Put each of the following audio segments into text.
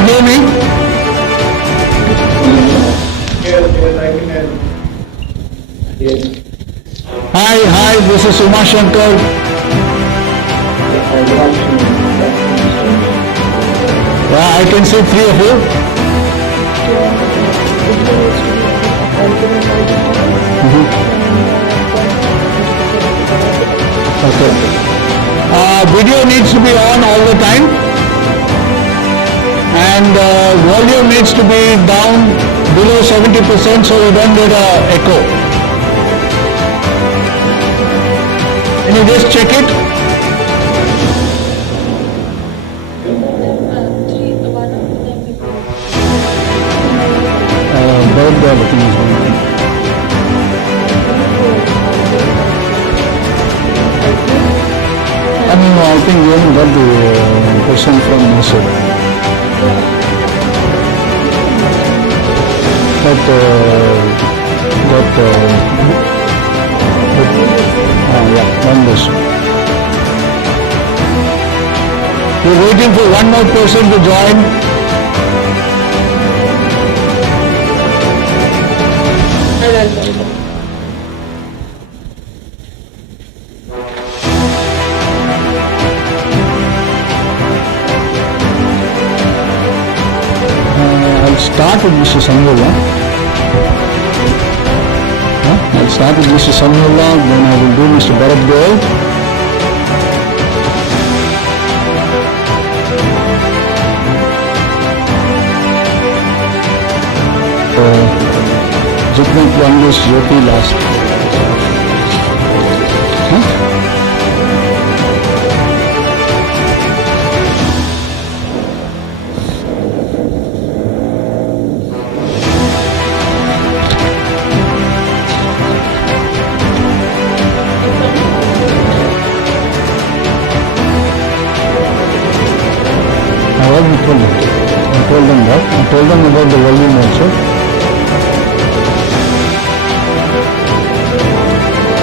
you hear me? Yes, I can hear you. Yes. Hi, this is Umashankar. Yeah, I can see three of you. Okay. Video needs to be on all the time, and volume needs to be down below 70% so we don't get an echo. Can you just check it? Both the other things going on. I think we haven't got the question from Mysore. Wangdus. We're waiting for one more person to join. I'll start with Mr. Samiulla. I'll start with Mr. Samiulla, then I will do Mr. Bharath Goyal. Jikmet, Wangdus, Jyothi last. I told them that. I told them about the volume also.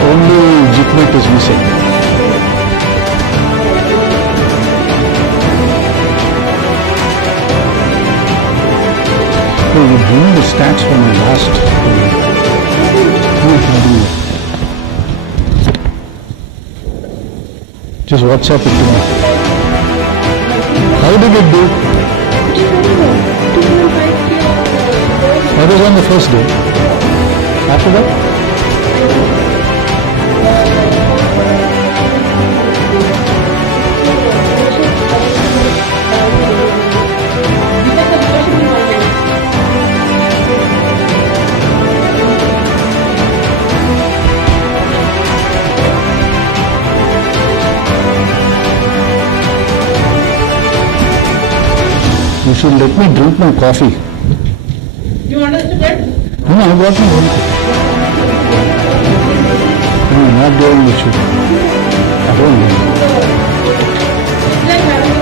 Only Jikmet is missing. So we bring the stats from the last. Just WhatsApp it to me. How did it do? That was on the first day. After that? You should let me drink my coffee. You want us to get? No, I got my own. No, not during the shoot. I don't know. It's like having a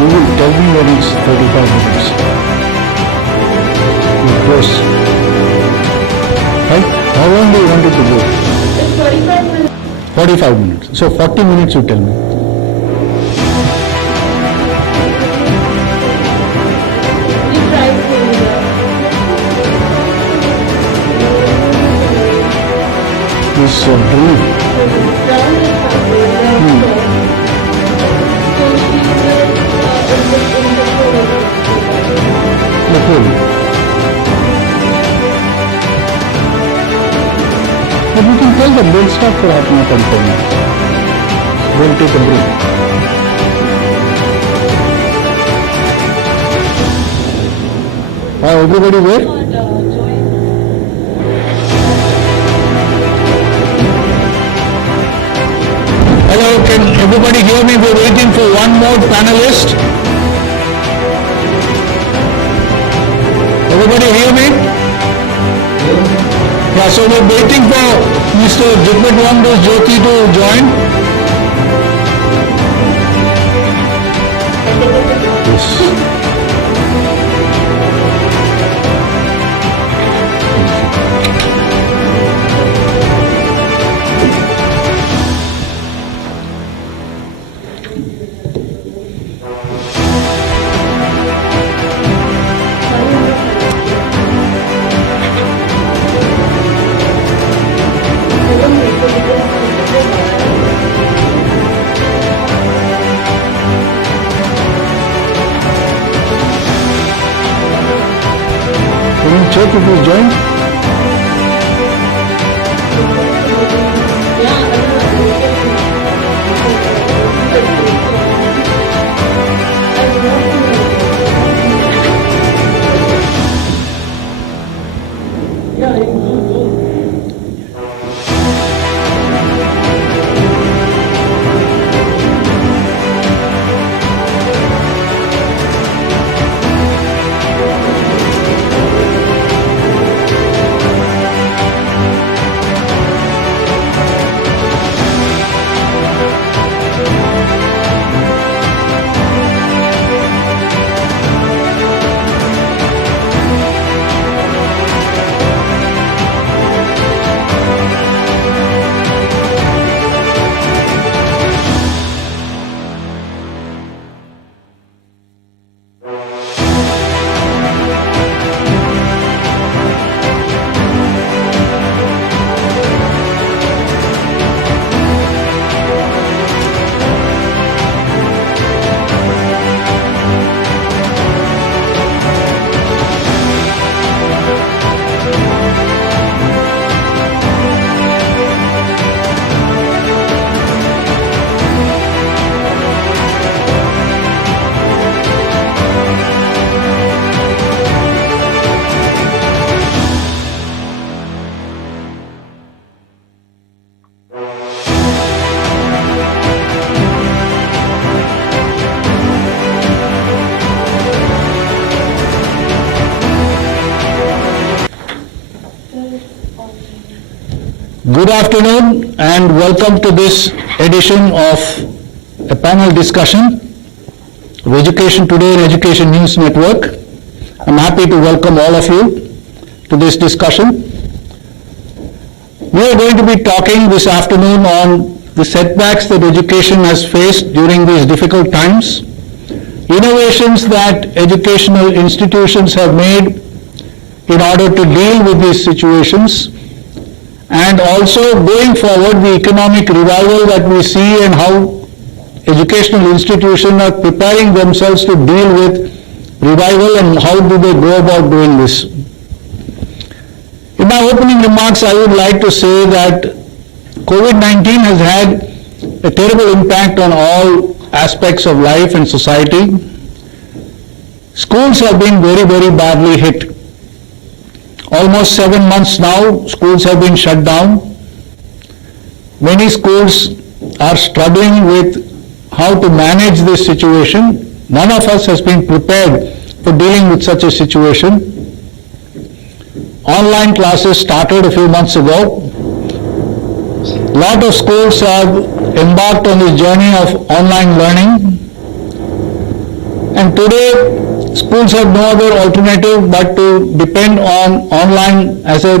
You will tell me when it's 35 minutes. You're close. Right? How long do you want it to go? It's 45 minutes. 45 minutes. So 40 minutes you tell me. We tried to This drill. But we can tell them they'll stop for half an hour and 10 minutes. We'll take a break. Everybody there? Hello, can everybody hear me? We're waiting for one more panelist. Everybody hear me? Yeah, so we're waiting for Mr. Jikmet Wangdus Jyothi to join. Yes. Check if he's joined. Good afternoon and welcome to this edition of a panel discussion of Education Today and Education News Network. I'm happy to welcome all of you to this discussion. We are going to be talking this afternoon on the setbacks that education has faced during these difficult times, innovations that educational institutions have made in order to deal with these situations, and also going forward the economic revival that we see and how educational institutions are preparing themselves to deal with revival and how do they go about doing this. In my opening remarks, I would like to say that COVID-19 has had a terrible impact on all aspects of life and society. Schools have been very, very badly hit. Almost 7 months now, schools have been shut down. Many schools are struggling with how to manage this situation. None of us has been prepared for dealing with such a situation. Online classes started a few months ago. A lot of schools have embarked on this journey of online learning. And today, schools have no other alternative but to depend on online as a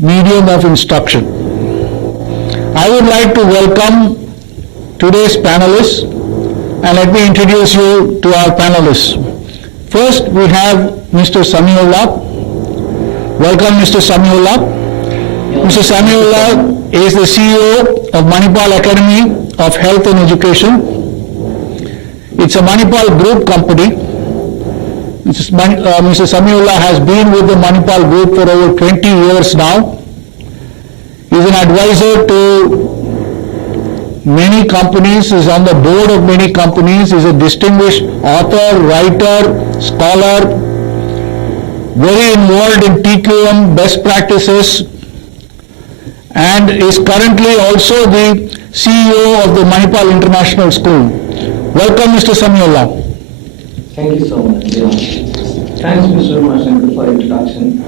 medium of instruction. I would like to welcome today's panelists and let me introduce you to our panelists. First, we have Mr. Samiulla. Welcome, Mr. Samiulla. Mr. Samiulla is the CEO of Manipal Academy of Health and Education. It's a Manipal group company. Mr. Samiulla has been with the Manipal group for over 20 years now. He's an advisor to many companies, is on the board of many companies, is a distinguished author, writer, scholar, very involved in TQM best practices, and is currently also the CEO of the Manipal International School. Welcome, Mr. Samiulla. Thank you so much. Yeah. Thanks, Mr. Umashankar, for introduction.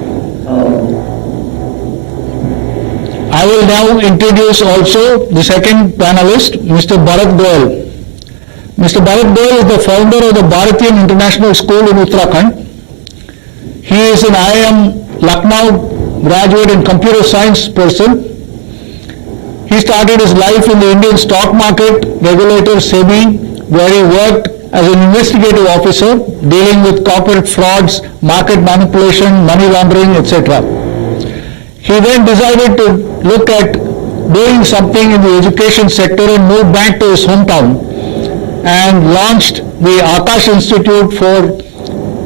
I will now introduce also the second panelist, Mr. Bharath Goyal. Mr. Bharath Goyal is the founder of the Bhartiyam International School in Uttarakand. He is an IIM Lucknow graduate and computer science person. He started his life in the Indian stock market regulator SEBI, where he worked as an investigative officer dealing with corporate frauds, market manipulation, money laundering, etc. He then decided to look at doing something in the education sector and moved back to his hometown and launched the Akash Institute for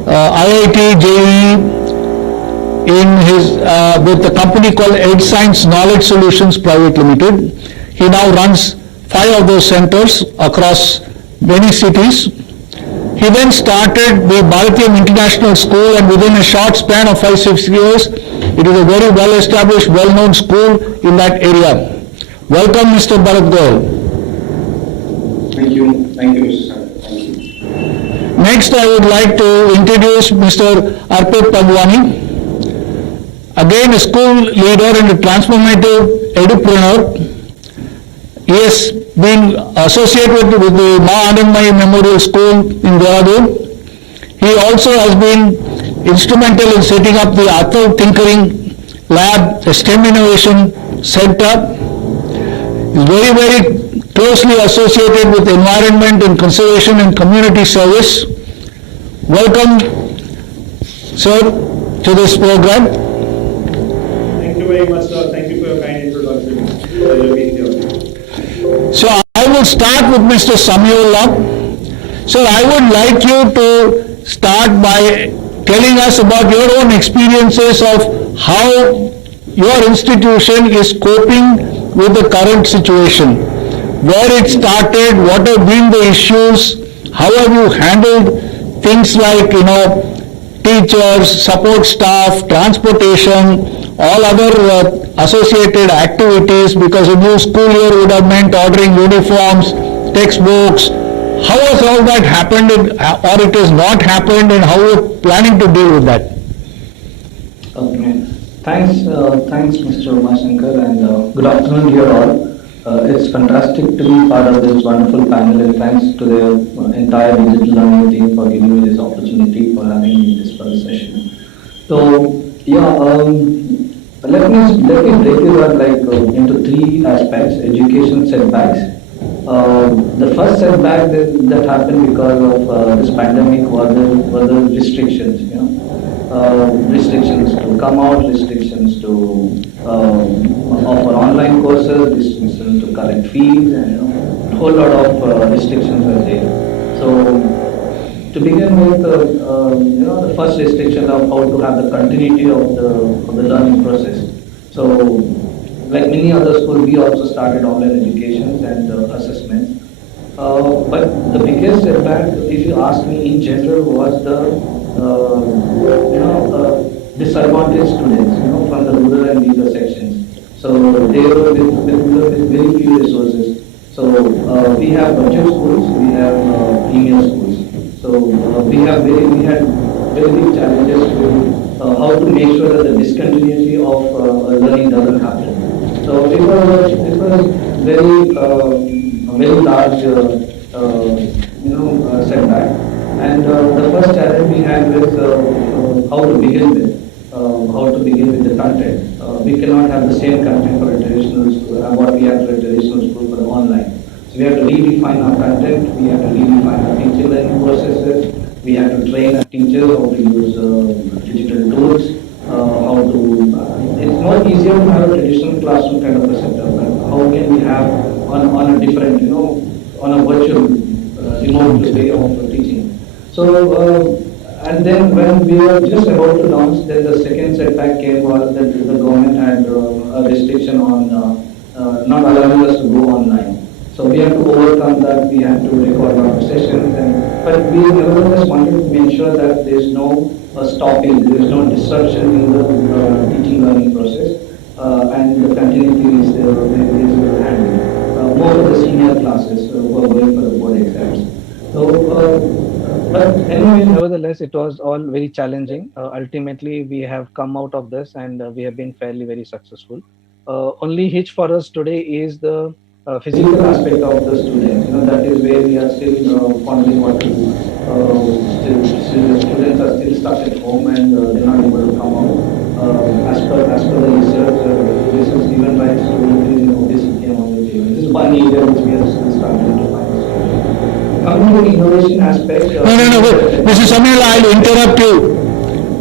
IIT JEE with a company called EdScience Knowledge Solutions Private Limited. He now runs 5 of those centers across many cities. He then started the Bhartiyam International School, and within a short span of 5-6 years, it is a very well-established, well-known school in that area. Welcome, Mr. Bharath Goyal. Thank you, Mr. Sir. Thank you. Next, I would like to introduce Mr. Arpit Panjwani. Again, a school leader and a transformative Edupreneurl. He has been associated with the Anandmayee Memorial School in Dehradun. He also has been instrumental in setting up the Atal Tinkering Lab, the STEM Innovation Center. He is very, very closely associated with environment and conservation and community service. Welcome, sir, to this program. Thank you very much, sir. Thank you for your kind introduction. Pleasure being here. So I will start with Mr. Samiulla. Sir, I would like you to start by telling us about your own experiences of how your institution is coping with the current situation. Where it started, what have been the issues, how have you handled things like, teachers, support staff, transportation, all other associated activities, because a new school year would have meant ordering uniforms, textbooks. How has all that happened, or it has not happened, and how are you planning to deal with that? Okay. Thanks, Mr. Umashankar, and good afternoon to you all. It's fantastic to be part of this wonderful panel, and thanks to the entire digital learning team for giving me this opportunity for having me in this first session. So, let me break it up into 3 aspects: education setbacks. The first setback that happened because of this pandemic was the restrictions. Restrictions to come out, restrictions to offer online courses, restrictions to collect fees, and a whole lot of restrictions were there. So, to begin with, the first restriction of how to have the continuity of the learning process. So, like many other schools, we also started online education and assessments. But the biggest impact, if you ask me in general, was the disadvantaged students, from the rural and weaker sections. So they were with very few resources. So we have budget schools, we have premier schools. So we had very big challenges with how to make sure that the discontinuity of learning doesn't happen. So it was very large setback. And the first challenge we had was how to begin with the content. We cannot have the same content for a traditional school, what we have for a traditional school for the online. So we have to redefine our content, we have to redefine our teacher learning processes, we have to train our teachers how to use digital tools, it's not easier to have a traditional classroom kind of a setup, but how can we have on a different, on a virtual remote way of teaching. So, and then when when we were just about to launch, then the second setback came was that the government had a restriction on not allowing us to go online. So we have to overcome that. We have to record our sessions, but we nevertheless wanted to make sure that there is no stopping, there is no disruption in the teaching learning process, and the continuity is handled. More of the senior classes who are going for the board exams. So, but anyway, nevertheless, it was all very challenging. Ultimately, we have come out of this, and we have been fairly very successful. Only hitch for us today is the physical aspect of the students. That is where we are still pondering what to do. Still the students are still stuck at home and they're not able to come out. As per the research, this is given by increase in obesity among the children. This is one area which we are still struggling to find. Coming to the innovation aspect. No. Mr. Samiulla, I'll interrupt you.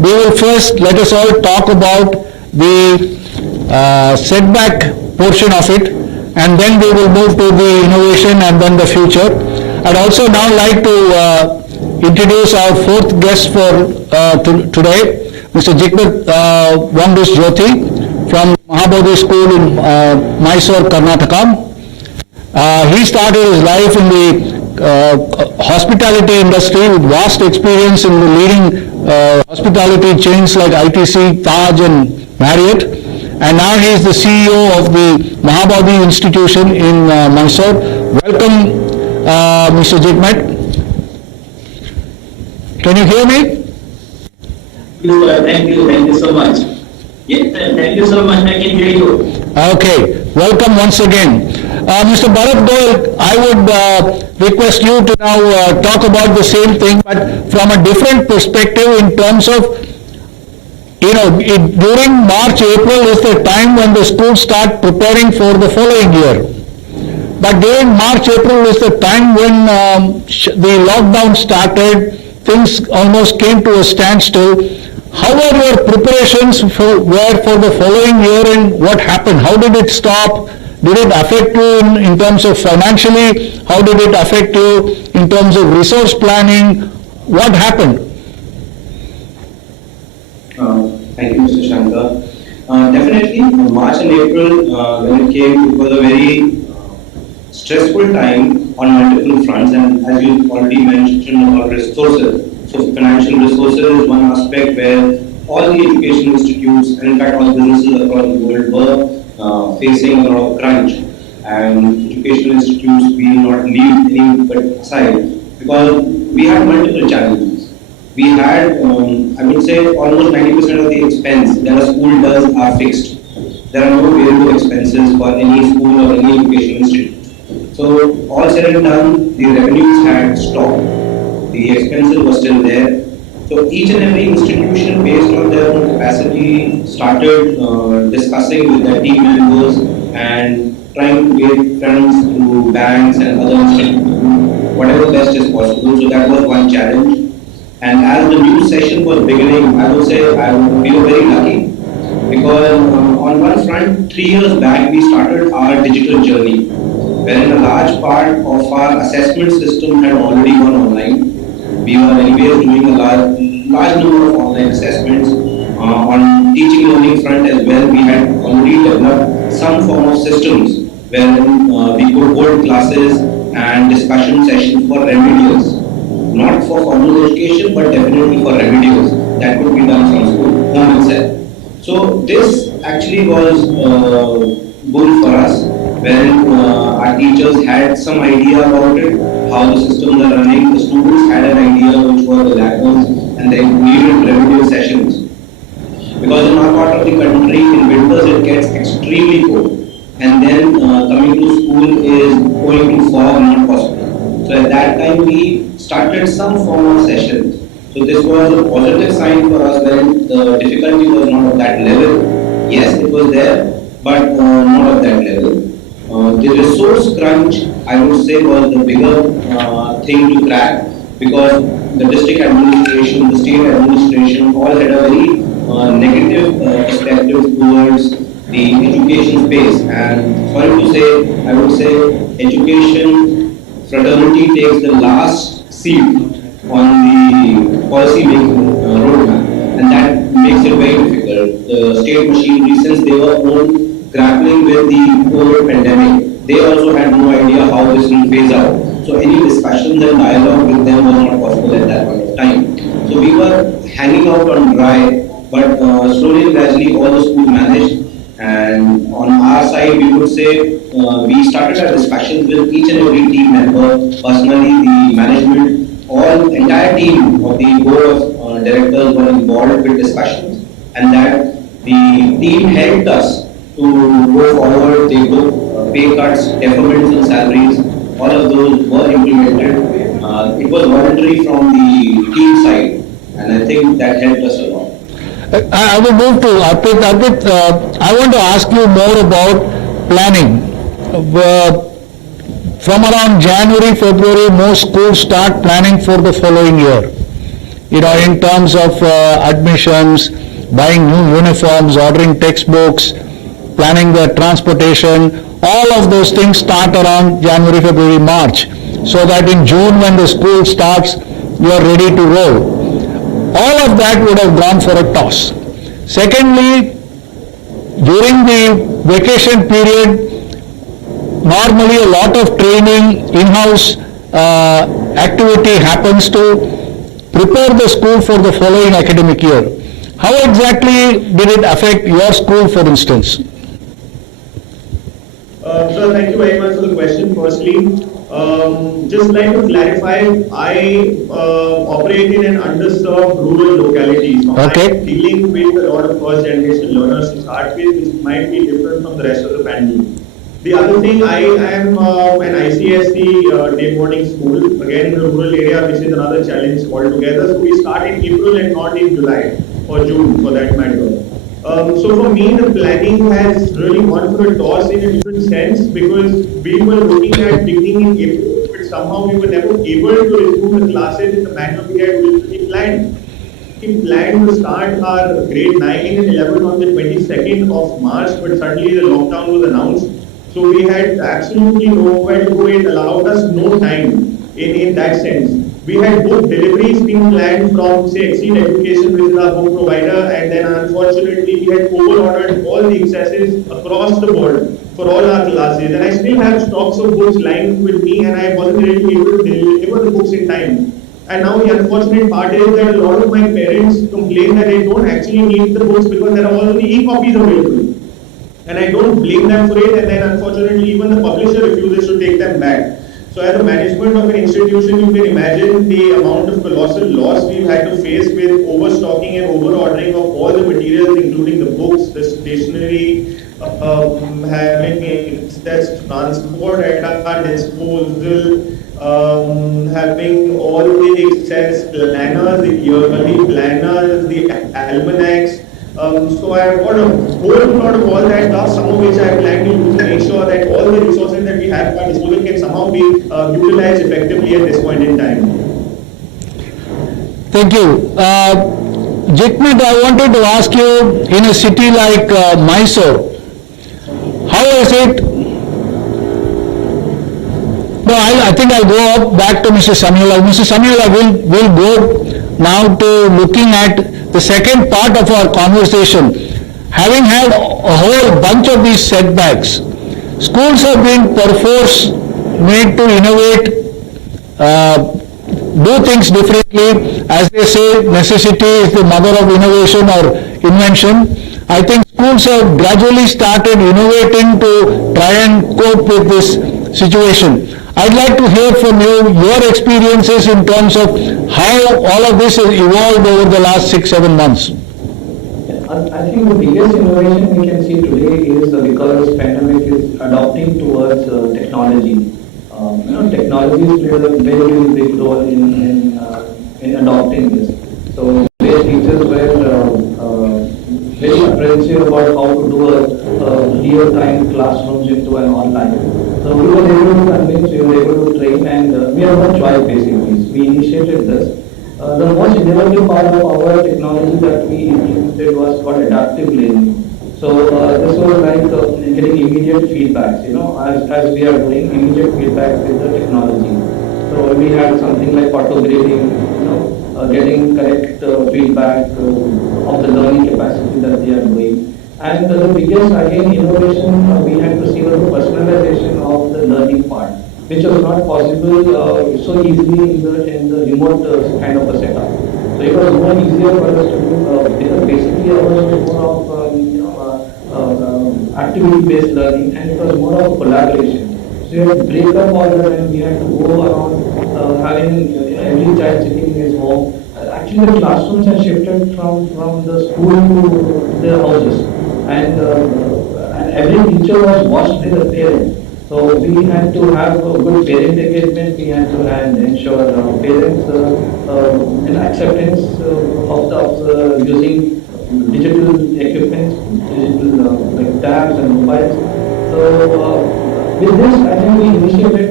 We will first let us all talk about the setback portion of it, and then we will move to the innovation and then the future. I'd also now like to introduce our fourth guest for today, Mr. Jikmet Wangdus Jyothi from Mahabodhi School in Mysore, Karnataka. He started his life in the hospitality industry with vast experience in the leading hospitality chains like ITC, Taj and Marriott. And now he is the CEO of the Mahabodhi institution in Mysore. Welcome, Mr. Jikmet. Can you hear me? Thank you so much. Yes, thank you so much, I can hear you. Okay, welcome once again. Mr. Bharath Goyal, I would request you to now talk about the same thing, but from a different perspective in terms of, during March, April is the time when the schools start preparing for the following year. But during March, April is the time when the lockdown started, things almost came to a standstill. How were your preparations for the following year and what happened? How did it stop? Did it affect you in terms of financially? How did it affect you in terms of resource planning? What happened? Thank you, Mr. Shankar. Definitely, March and April, when it came, it was a very stressful time on multiple fronts, and as you already mentioned about resources. So financial resources is one aspect where all the education institutes, and in fact all businesses across the world were facing a lot of crunch, and educational institutes will not leave any but aside because we had multiple challenges. We had, I would say, almost 90% of the expense that a school does are fixed. There are no variable expenses for any school or any education institute. So all said and done, the revenues had stopped. The expenses were still there. So each and every institution, based on their own capacity, started discussing with their team members and trying to get funds through banks and other institutions, whatever best is possible. So that was one challenge. And as the new session was beginning, I would say we were very lucky because on one front, 3 years back, we started our digital journey, wherein a large part of our assessment system had already gone online. We were anyways doing a large number of online assessments. On teaching learning front as well, we had already developed some form of systems wherein we could hold classes and discussion sessions for remedials. Not for formal education, but definitely for remedials that could be done from school, home itself. So this actually was good for us, wherein our teachers had some idea about it, how the systems are running. The students had an idea which were the lacks, and they needed remedial sessions. Because in our part of the country, in winters it gets extremely cold, and then coming to school is going to fog not possible. So at that time we started some form of sessions. So this was a positive sign for us when the difficulty was not of that level. Yes, it was there, but not of that level. The resource crunch, I would say, was the bigger thing to crack because the district administration, the state administration all had a very negative perspective towards the education space. And sorry to say, I would say education fraternity takes the last seat on the policy making roadmap, and that makes it very difficult. The state machinery, since they were all grappling with the COVID pandemic, they also had no idea how this will phase out. So any discussions and dialogue with them was not possible at that point of time. So we were hanging out on dry, but slowly and gradually all the schools managed. And on our side, we would say we started our discussions with each and every team member, personally, the management, entire team of the board of directors were involved with discussions, and that the team helped us to go forward. They took pay cuts, deferments in salaries, all of those were implemented. It was voluntary from the team side, and I think that helped us a lot. I will move to Arpit. Arpit, I want to ask you more about planning. From around January, February, most schools start planning for the following year. In terms of admissions, buying new uniforms, ordering textbooks, planning the transportation, all of those things start around January, February, March, so that in June when the school starts, you are ready to roll. All of that would have gone for a toss. Secondly, during the vacation period, normally a lot of training, in-house activity happens to prepare the school for the following academic year. How exactly did it affect your school, for instance? Sir, thank you very much for the question. Firstly, just like to clarify, I operate in an underserved rural locality. So Okay. I'm dealing with a lot of first generation learners to start with, which might be different from the rest of the family. The other thing, I am an ICSC day boarding school, again in the rural area, which is another challenge altogether. So we start in April and not in July or June for that matter. So for me, the planning has really gone for a toss in a different sense, because we were looking at beginning in April, but somehow we were never able to resume the classes in the manner we had originally planned. We planned to start our grade 9 and 11 on the 22nd of March, but suddenly the lockdown was announced. So we had absolutely nowhere to go. It allowed us no time in that sense. We had both deliveries being planned from, say, Exceed Education, which is our book provider, and then unfortunately we had over-ordered all the excesses across the board for all our classes. And I still have stocks of books lying with me, and I wasn't really able to deliver the books in time. And now the unfortunate part is that a lot of my parents complain that they don't actually need the books because there are already e-copies available. And I don't blame them for it, and then unfortunately even the publisher refuses to take them back. So as a management of an institution, you can imagine the amount of colossal loss we've had to face with overstocking and over-ordering of all the materials, including the books, the stationery, having excess transport at our disposal, having all the excess planners, the yearly planners, the almanacs. So I've got a whole lot of all that stuff, some of which I plan to use to make sure that all the resources that we have at our disposal can somehow be utilized effectively at this point in time. Thank you. Jikmet, I wanted to ask you, in a city like Mysore, how is it? No, I think I'll go up back to Mr. Samiulla. Mr. Samiulla, will go now to looking at the second part of our conversation. Having had a whole bunch of these setbacks, schools have been perforce made to innovate, do things differently. As they say, necessity is the mother of innovation or invention. I think schools have gradually started innovating to try and cope with this situation. I'd like to hear from you your experiences in terms of how all of this has evolved over the last 6-7 months. I think the biggest innovation we can see today is because pandemic is adopting towards technology. Technology has played a very big role in adopting this. So where teachers were very apprehensive about how to do a real-time classrooms into an online. So we were able to convince, we were able to train, and we have no choice basically. We initiated this. The most innovative part of our technology that we implemented was called adaptive learning. So this was like getting immediate feedbacks, as we are doing immediate feedback with the technology. So we had something like auto grading, getting correct feedback of the learning capacity that they are doing. And the biggest again innovation we had to see was the personalization of the learning part, which was not possible so easily in the remote kind of a setup. So it was more easier for us to do because basically ours was more of activity-based learning, and it was more of collaboration. So you had to break up all the time. We had to go around having every child sitting in his home. Actually, the classrooms have shifted from the school to their houses, and every teacher was watched by the parent. So we had to have a good parent engagement. We had to ensure parents and acceptance of using digital equipment, digital like tabs and mobiles. So with this, I think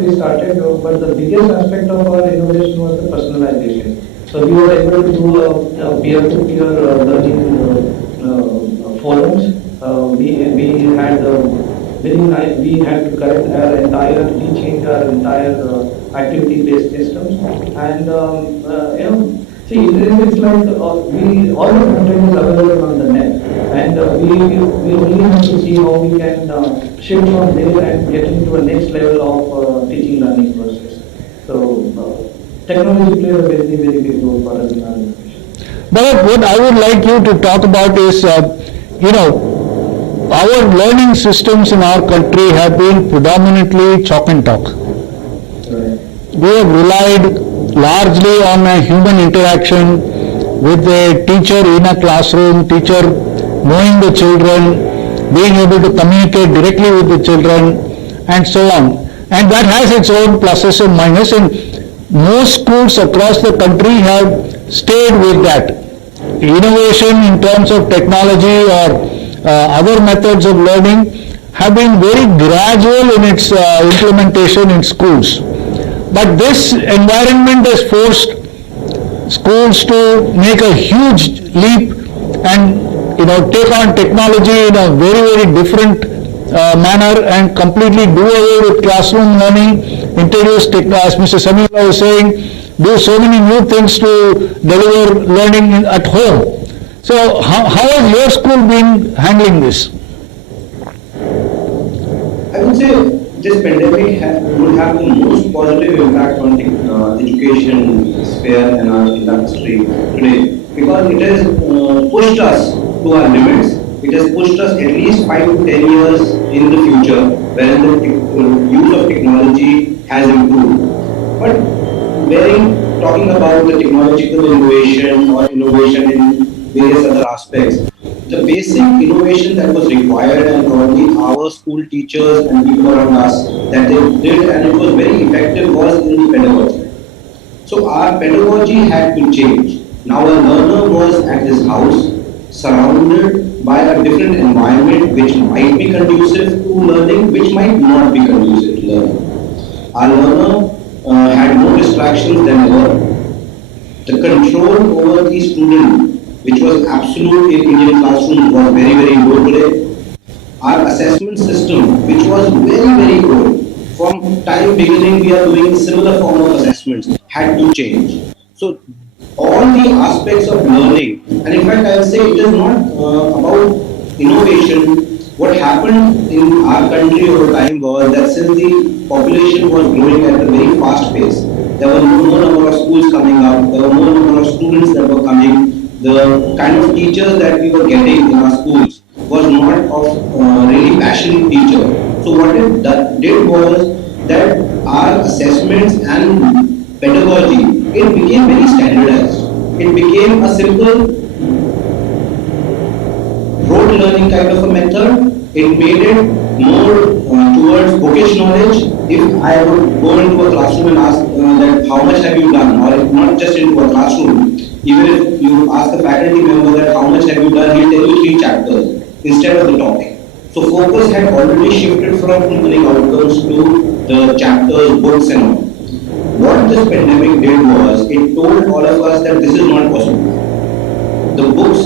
we started, but the biggest aspect of our innovation was the personalization. So we were able to do a peer-to-peer learning forums. We had to correct our entire, change our entire activity-based systems, and see, it's like all the content is available on the net, and we only have to see how we can shift from there and get into a next level of teaching learning process. So technology plays a very, very big role for us in our education. Bharath, what I would like you to talk about is, our learning systems in our country have been predominantly chalk and talk. Right. We have relied largely on a human interaction with the teacher in a classroom, teacher knowing the children, being able to communicate directly with the children, and so on. And that has its own pluses and minuses, and most schools across the country have stayed with that. Innovation in terms of technology or other methods of learning have been very gradual in its implementation in schools. But this environment has forced schools to make a huge leap and take on technology in a very, very different manner and completely do away with classroom learning, introduce as Mr. Samiulla was saying, do so many new things to deliver learning at home. So how has your school been handling this? I would say this pandemic will have the most positive impact on the education sphere and our industry today, because it has pushed us to our limits. It has pushed us at least 5 to 10 years in the future, wherein the use of technology has improved. But talking about the technological innovation or innovation in various other aspects, the basic innovation that was required and probably our school teachers and people around us that they did, and it was very effective, was in the pedagogy. So our pedagogy had to change. Now a learner was at his house, surrounded by a different environment which might be conducive to learning, which might not be conducive to learning. Our learner had more distractions than ever. The control over the student, which was absolute in Indian classrooms, was very, very low today. Our assessment system, which was very, very old, from time beginning we are doing similar form of assessments, had to change. So all the aspects of learning, and in fact I will say it is not about innovation. What happened in our country over time was that since the population was growing at a very fast pace, there were more number of schools coming up, there were more number of students that were coming. The kind of teachers that we were getting in our schools was not of really passionate teacher. So what it did was that our assessments and pedagogy, it became very standardized. It became a simple rote learning kind of a method. It made it more towards bookish knowledge. If I would go into a classroom and ask that how much have you done, or if not just into a classroom, even if you ask the faculty member that how much have you done, he'll tell you 3 chapters instead of the topic. So focus had already shifted from learning outcomes to the chapters, books and all. What this pandemic did was, it told all of us that this is not possible. The books,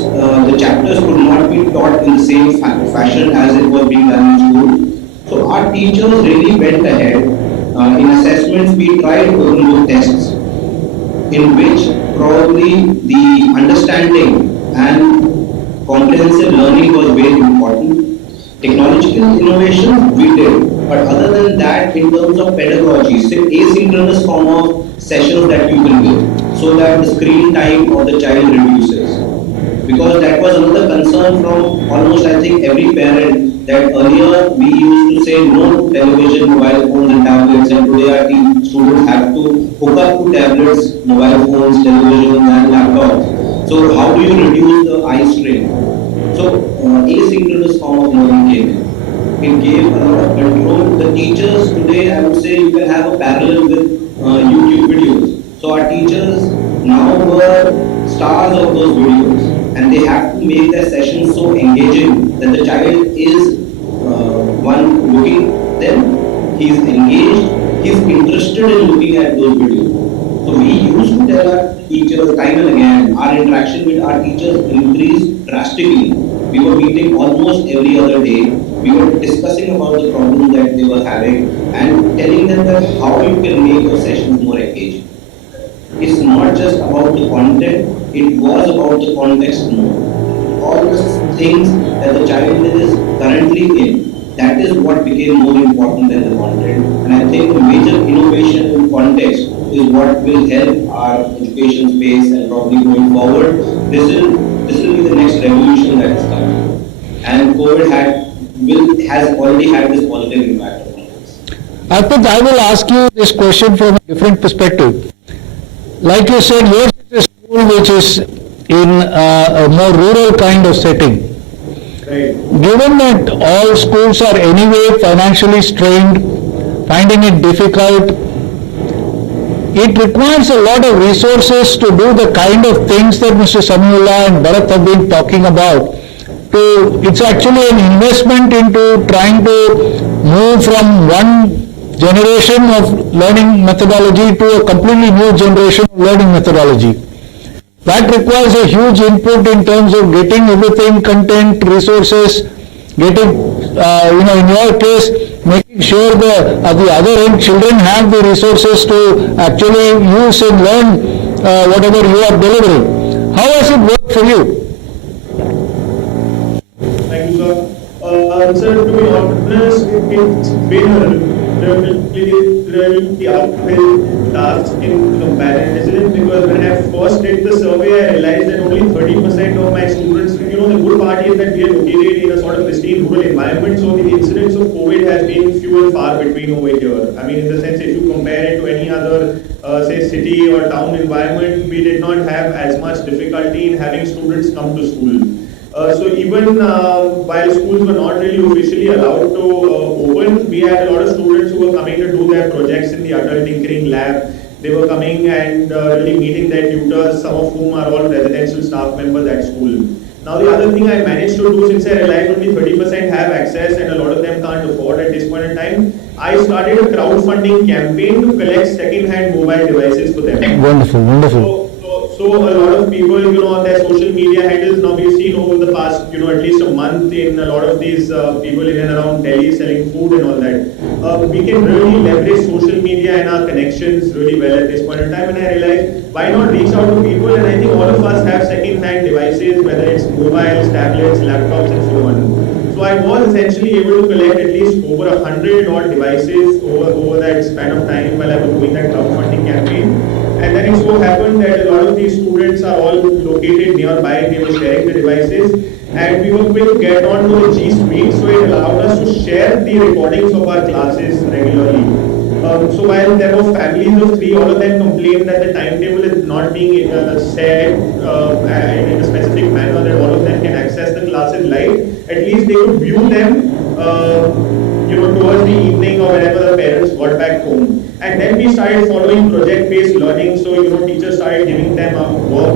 the chapters could not be taught in the same fashion as it was being done in school. So our teachers really went ahead. In assessments, we tried open book tests, in which probably the understanding and comprehensive learning was very important. Technological innovation we did, but other than that, in terms of pedagogy, say asynchronous form of sessions that you will give, so that the screen time of the child reduces. Because that was another concern from almost I think every parent, that earlier we used to say no television, mobile phones and tablets, and today our students have to hook up to tablets, mobile phones, television and laptops. So how do you reduce the eye strain? So asynchronous form of learning came in. It gave a lot of control. The teachers today, I would say, you can have a parallel with YouTube videos. So our teachers now were stars of those videos, and they have to make their sessions so engaging that the child is one looking them, he is engaged, he is interested in looking at those videos. So we used to tell our teachers time and again, our interaction with our teachers increased drastically. We were meeting almost every other day. We were discussing about the problems that they were having and telling them that how you can make your sessions more engaging. It's not just about the content, it was about the context more. All the things that the child is currently in, that is what became more important than the content. And I think the major innovation in context is what will help our education space, and probably going forward, this will be the next revolution that is coming. And COVID has already had this positive impact on us. Arpit, I will ask you this question from a different perspective. Like you said, yours is a school which is in a more rural kind of setting. Right. Given that all schools are anyway financially strained, finding it difficult, it requires a lot of resources to do the kind of things that Mr. Samiulla and Bharath have been talking about. It's actually an investment into trying to move from one generation of learning methodology to a completely new generation of learning methodology. That requires a huge input in terms of getting everything, content, resources, getting, in your case, making sure the at the other end children have the resources to actually use and learn whatever you are delivering. How has it worked for you? Thank you, sir. Sir, to be honest, it's been relatively uphill task in comparison, because when I first did the survey, I realized that only 30% of my students, the good part is that we are located in a sort of pristine rural environment, so the incidence of COVID has been few and far between over here. I mean, in the sense, if you compare it to any other, say, city or town environment, we did not have as much difficulty in having students come to school. So even while schools were not really officially allowed to open, we had a lot of students who were coming to do their projects in the adult tinkering lab. They were coming and really meeting their tutors, some of whom are all residential staff members at school. Now the other thing I managed to do, since I realized only 30% have access and a lot of them can't afford at this point in time, I started a crowdfunding campaign to collect second-hand mobile devices for them. Wonderful, wonderful. So a lot of people, on their social media handles, now we've seen over the past, at least a month in a lot of these people in and around Delhi selling food and all that. We can really leverage social media and our connections really well at this point in time. And I realized, why not reach out to people? And I think all of us have second-hand devices, whether it's mobiles, tablets, laptops, and so on. So I was essentially able to collect at least over 100 odd devices over that span of time while I was doing that crowdfunding campaign. And then it so happened that a lot of these students are all located nearby. They were sharing the devices, and we were quick to get on to the G Suite, so it allowed us to share the recordings of our classes regularly. So while there were families of 3, all of them complained that the timetable is not being set in a specific manner, that all of them can access the classes live. At least they could view them towards the evening or whenever the parents got back home. And then we started following project-based learning, so teachers started giving them work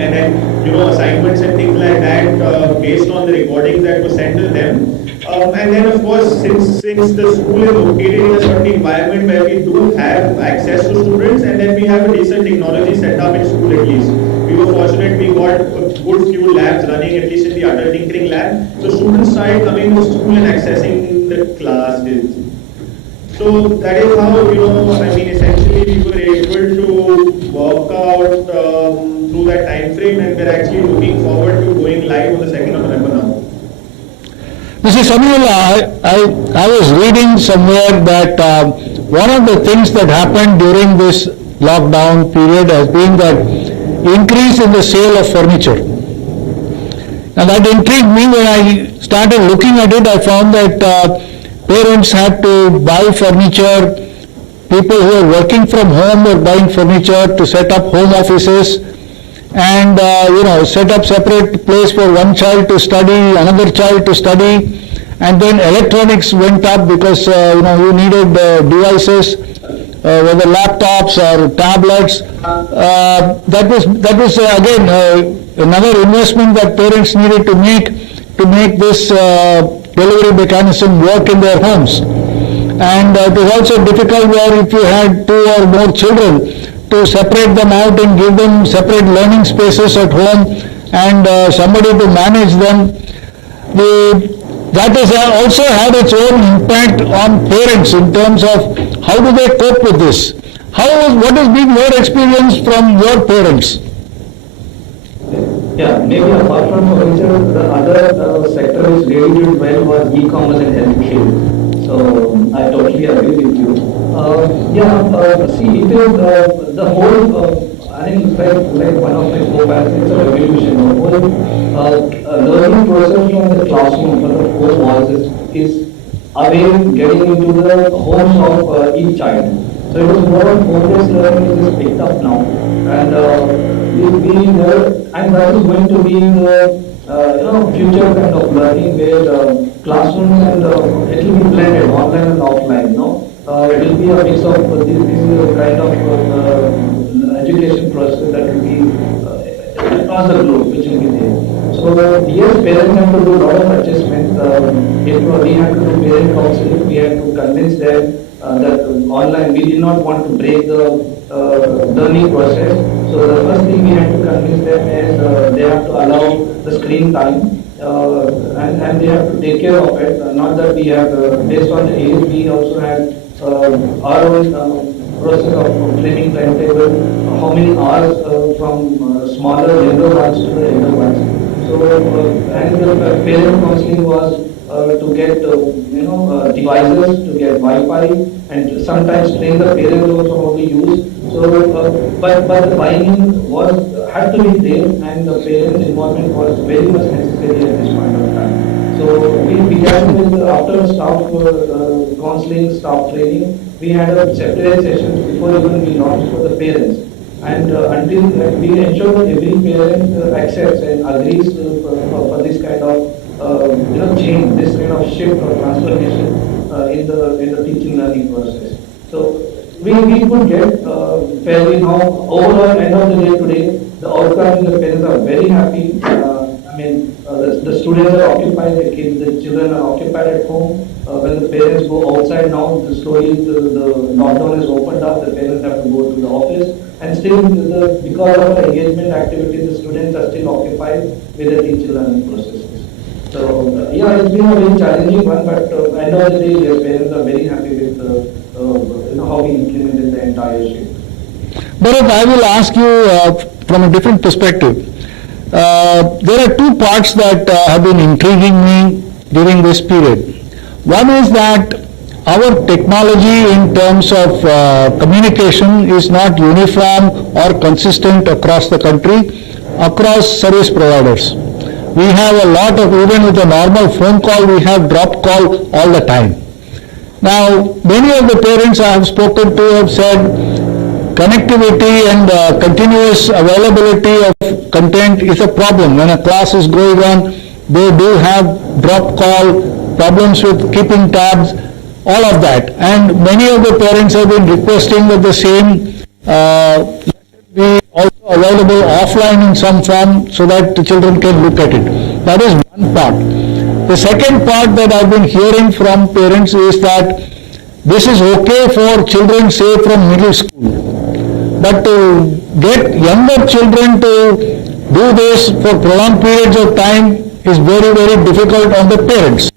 and then assignments and things like that based on the recordings that were sent to them. And then of course, since the school is located in a certain environment where we do have access to students, and then we have a decent technology set up in school at least. We were fortunate, we got a good few labs running, at least in the adult tinkering lab. So students started coming to school and accessing the classes. So that is how, essentially we were able to work out through that time frame, and we're actually looking forward to going live on the 2nd of November now. Mr. Samiulla, I was reading somewhere that one of the things that happened during this lockdown period has been that increase in the sale of furniture. Now that intrigued me. When I started looking at it, I found that parents had to buy furniture, people who are working from home were buying furniture to set up home offices, and set up separate place for one child to study, another child to study, and then electronics went up because you needed devices, whether laptops or tablets. That was again another investment that parents needed to make this delivery mechanism work in their homes. And it was also difficult where if you had 2 or more children, to separate them out and give them separate learning spaces at home and somebody to manage them. That has also had its own impact on parents in terms of how do they cope with this. What has been your experience from your parents? Yeah, maybe apart from furniture, the other sector which really did well was e-commerce and healthcare. So I totally agree with you. See, it is the whole. I think like one of my co-parents, it's a revolution. The whole learning process from the classroom, from the 4 walls is again getting into the homes of each child. So it was more of home-based learning which is picked up now, and and that is going to be the future kind of learning where classrooms and it will be blended, online and offline. It will be a mix of this kind of education process that will be across the globe, which will be there. So yes, parents have to do a lot of adjustments. We had to do parent counseling. We had to convince them that online, we did not want to break the learning process. So the first thing we had to convince them is they have to allow the screen time and they have to take care of it. Not that we have, based on the age, we also had our own process of framing timetable, how many hours from smaller younger ones to the younger ones. So and the parent counseling was to get devices, to get Wi-Fi, and sometimes train the parents also how to use. So but the buy-in had to be there, and the parents' involvement was very much necessary at this point of time. So we began with after staff counseling, staff training. We had a separate sessions before even we launched for the parents, and until we ensure that every parent accepts and agrees for this kind of change, this kind of shift or transformation in the teaching learning process. So we could get fairly now overall end of the day today, the outcomes, the parents are very happy. The students are occupied, the children are occupied at home. When the parents go outside now, slowly the lockdown is opened up, the parents have to go to the office, and still because of the engagement activities, the students are still occupied with the teaching learning processes. So it's been a very challenging one, but end of the day, yes, parents are very happy with how we implemented the entire shift. Bharath, I will ask you from a different perspective. There are 2 parts that have been intriguing me during this period. One is that our technology in terms of communication is not uniform or consistent across the country, across service providers. We have a lot of, even with a normal phone call, we have drop call all the time. Now, many of the parents I have spoken to have said connectivity and continuous availability of content is a problem. When a class is going on, they do have drop call, problems with keeping tabs, all of that. And many of the parents have been requesting that the same be also available offline in some form so that the children can look at it. That is one part. The second part that I've been hearing from parents is that this is okay for children, say from middle school, but to get younger children to do this for prolonged periods of time is very, very difficult on the parents.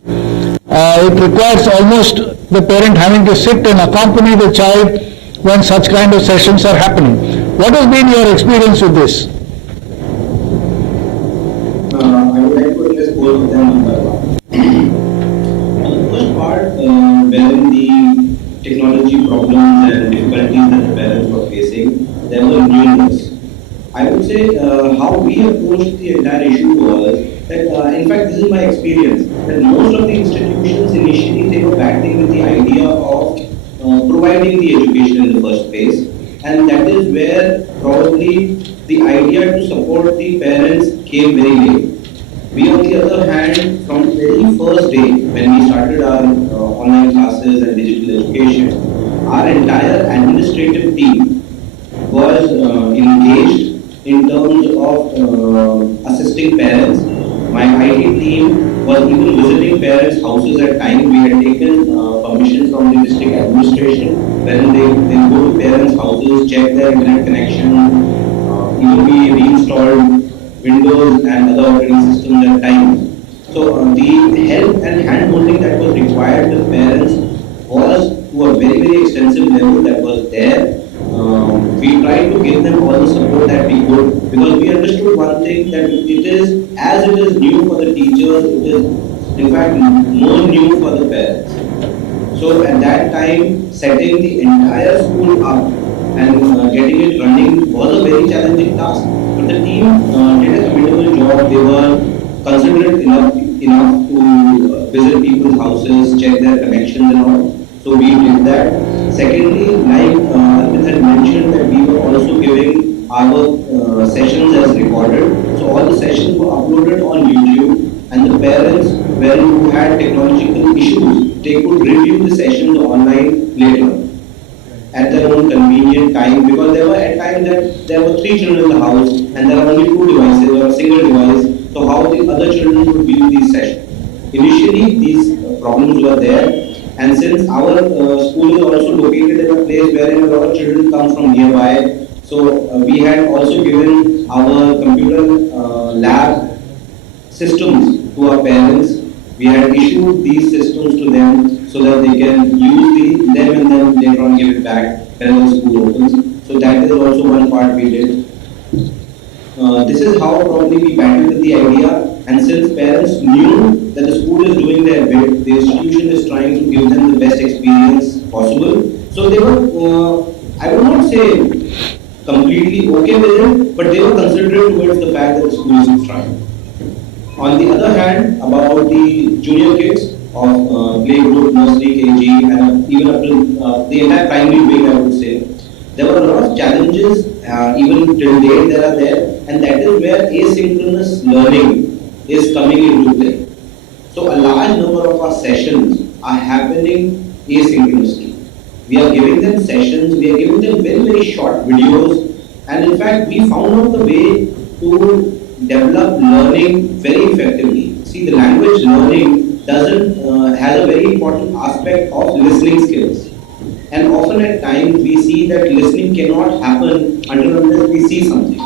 It requires almost the parent having to sit and accompany the child when such kind of sessions are happening. What has been your experience with this? I would like to address both of them one by one. On the first part, wherein the technology problems and difficulties that the parents were facing, there were numerous. I would say how we approached the entire issue was that, in fact, this is my experience, that most of the institutions initially they were battling with the idea of providing the education in the first place, and that is where probably the idea to support the parents came very late. We, on the other hand, from the very first day when we started our online classes and digital education, our entire administrative team was engaged in terms of assisting parents. My IT team was even visiting parents' houses at times. We had taken permission from the district administration when they go to parents' houses, check their internet connection, even we reinstalled Windows and other operating systems at times. So the help and hand-holding that was required with parents was to a very, very extensive level that was there. We tried to give them all the support that we could, because we understood one thing, that it is, as it is new for the teachers, it is in fact more new for the parents. So at that time, setting the entire school up and getting it running was a very challenging task. But the team did a commendable job. They were considerate enough to visit people's houses, check their connections and all. So we did that. Secondly, like Arpit had mentioned, that we were also giving our sessions as recorded. So all the sessions were uploaded on YouTube, and the parents who had technological issues, they could review the sessions online later at their own convenient time, because there were at times that there were 3 children in the house and there are only 2 devices or a single device. So how the other children would view these sessions? Initially, these problems were there. And since our school is also located in a place wherein a lot of children come from nearby, so we had also given our computer lab systems to our parents. We had issued these systems to them so that they can use them and then later on give it back when the school opens. So that is also one part we did. This is how probably we battled with the idea. And since parents knew that the school is doing their bit, the institution is trying to give them the best experience possible. So they were, I would not say completely okay with it, but they were considerate towards the fact that the school is trying. On the other hand, about the junior kids of playgroup, nursery, KG, and even up to the entire primary wing, I would say, there were a lot of challenges, even till date there are there, and that is where asynchronous learning is coming into play. So a large number of our sessions are happening asynchronously. We are giving them sessions, we are giving them very, very short videos, and in fact we found out the way to develop learning very effectively. See, the language learning has a very important aspect of listening skills. And often at times we see that listening cannot happen until unless we see something.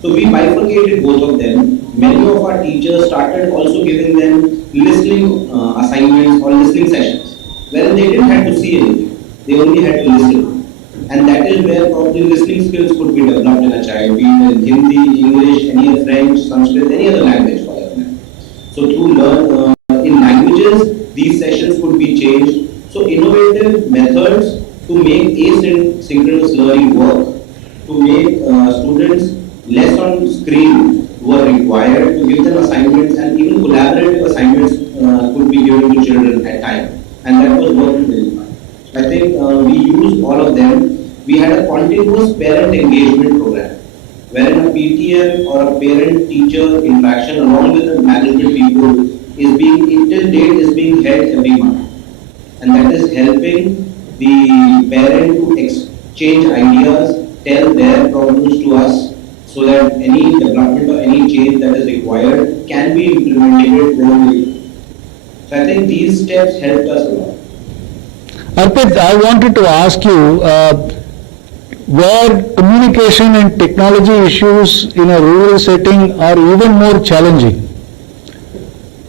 So we bifurcated both of them. Many of our teachers started also giving them listening assignments or listening sessions, where they didn't have to see anything, they only had to listen. And that is where probably listening skills could be developed in a child, be it in Hindi, English, any other French, Sanskrit, any other language for that matter. So through learn in languages, these sessions could be changed. So innovative methods to make asynchronous learning work, to make students less on screen were required, to give them assignments, and even collaborative assignments could be given to children at times, and that was working very well. I think we used all of them. We had a continuous parent engagement program, wherein a PTM or a parent-teacher interaction along with the management people is being, till date, is being held every month, and that is helping the parent to exchange ideas, tell their problems to us, so that any development or any change that is required can be implemented very quickly. So I think these steps helped us a lot. Arpit, I wanted to ask you, where communication and technology issues in a rural setting are even more challenging,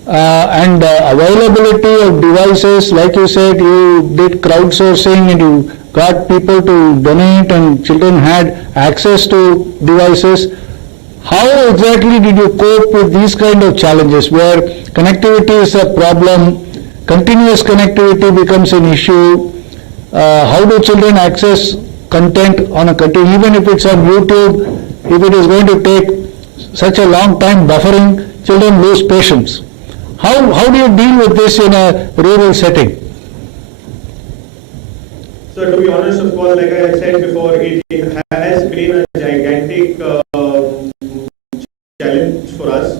and availability of devices, like you said, you did crowdsourcing and you got people to donate and children had access to devices. How exactly did you cope with these kind of challenges where connectivity is a problem, continuous connectivity becomes an issue? How do children access content on a continue, even if it's on YouTube, if it is going to take such a long time buffering, children lose patience. How do you deal with this in a rural setting? So to be honest, of course, like I said before, it has been a gigantic challenge for us,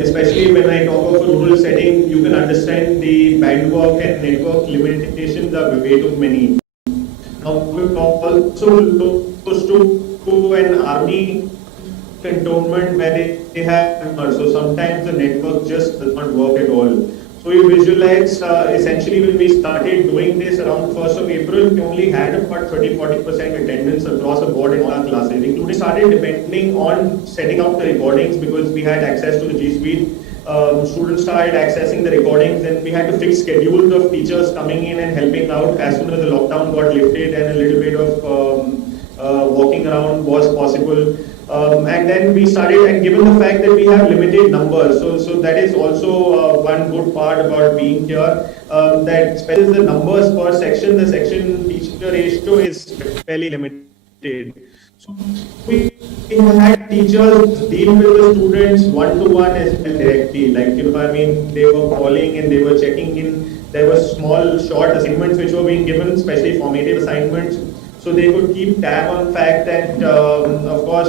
especially when I talk of a rural setting. You can understand the bandwidth and network limitations are way too many. Now, we also close to an army cantonment where they have, so sometimes the network just does not work at all. So you visualize, essentially when we started doing this around 1st of April, we only had about 30-40% attendance across the board in all our classes, including started depending on setting up the recordings because we had access to the G-Speed. Students started accessing the recordings and we had to fix schedules of teachers coming in and helping out as soon as the lockdown got lifted and a little bit of walking around was possible. And then we started, and given the fact that we have limited numbers, so that is also one good part about being here, that especially the numbers per section, the section teacher ratio is fairly limited. So we had teachers deal with the students one-to-one as well directly, like, they were calling and they were checking in. There were small, short assignments which were being given, especially formative assignments. So they could keep tab on the fact that, of course,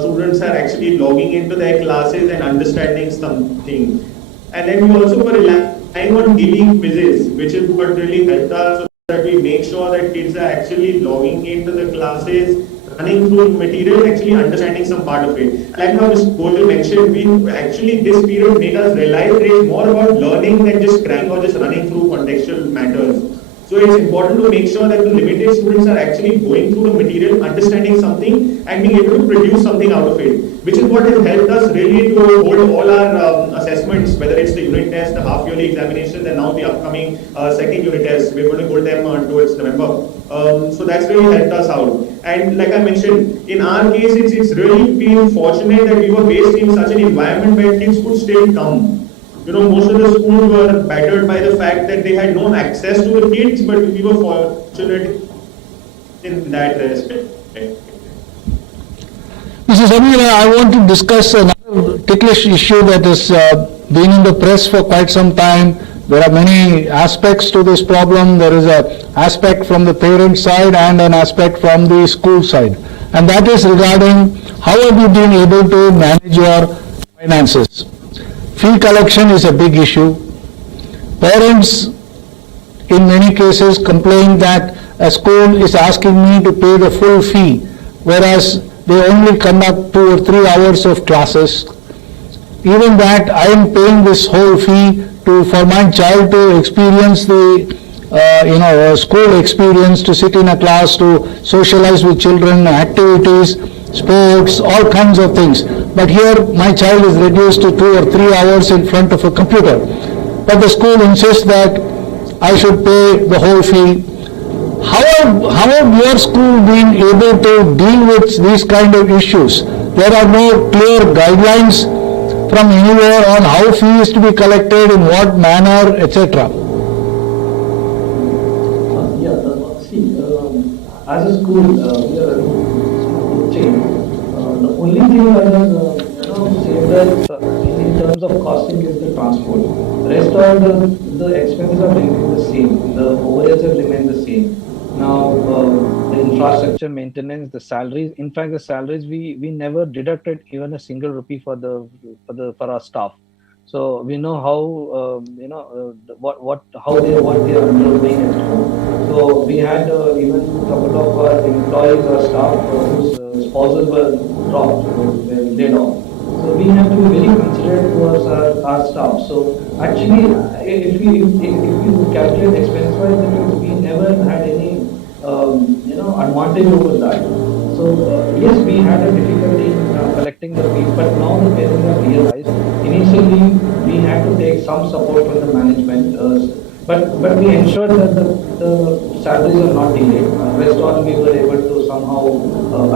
students are actually logging into their classes and understanding something. And then we also were relying on daily quizzes, which is what really helped us, so that we make sure that kids are actually logging into the classes, running through material, actually understanding some part of it. Like how Mr. Goyal mentioned, we actually this period made us realize it is more about learning than just cramming or just running through contextual matters. So it's important to make sure that the limited students are actually going through the material, understanding something and being able to produce something out of it, which is what has helped us really to hold all our assessments, whether it's the unit test, the half-yearly examinations, and now the upcoming second unit test. We're going to hold them towards November. So that's really helped us out. And like I mentioned, in our case, it's really been fortunate that we were based in such an environment where kids could still come. Most of the schools were battered by the fact that they had no access to the kids, but we were fortunate in that respect. Mrs. Samiulla, I want to discuss another ticklish issue that has been in the press for quite some time. There are many aspects to this problem. There is an aspect from the parent side and an aspect from the school side. And that is regarding how have you been able to manage your finances. Fee collection is a big issue. Parents, in many cases, complain that a school is asking me to pay the full fee, whereas they only conduct 2 or 3 hours of classes. Even that, I am paying this whole fee for my child to experience the school experience, to sit in a class, to socialize with children, activities, sports, all kinds of things. But here my child is reduced to 2 or 3 hours in front of a computer. But the school insists that I should pay the whole fee. How have your school been able to deal with these kind of issues? There are no clear guidelines from anywhere on how fee is to be collected, in what manner, etc. As a school, we are a chain. The only thing I have said that in terms of costing is the transport. The rest of the expenses are remaining the same. The overheads have remained the same. Now, the infrastructure maintenance, the salaries. In fact, the salaries we never deducted even a single rupee for our staff. So we know how what they are undergoing at home. So we had even a couple of our employees or staff whose spouses were dropped, were laid off. So we have to be very considerate towards our staff. So actually, if we calculate expense-wise, then we never had any advantage over that. So yes, we had a difficulty in collecting the fees, but now the parents have realized. Initially, we had to take some support from the management. But we ensured that the salaries are not delayed. Rest all we were able to somehow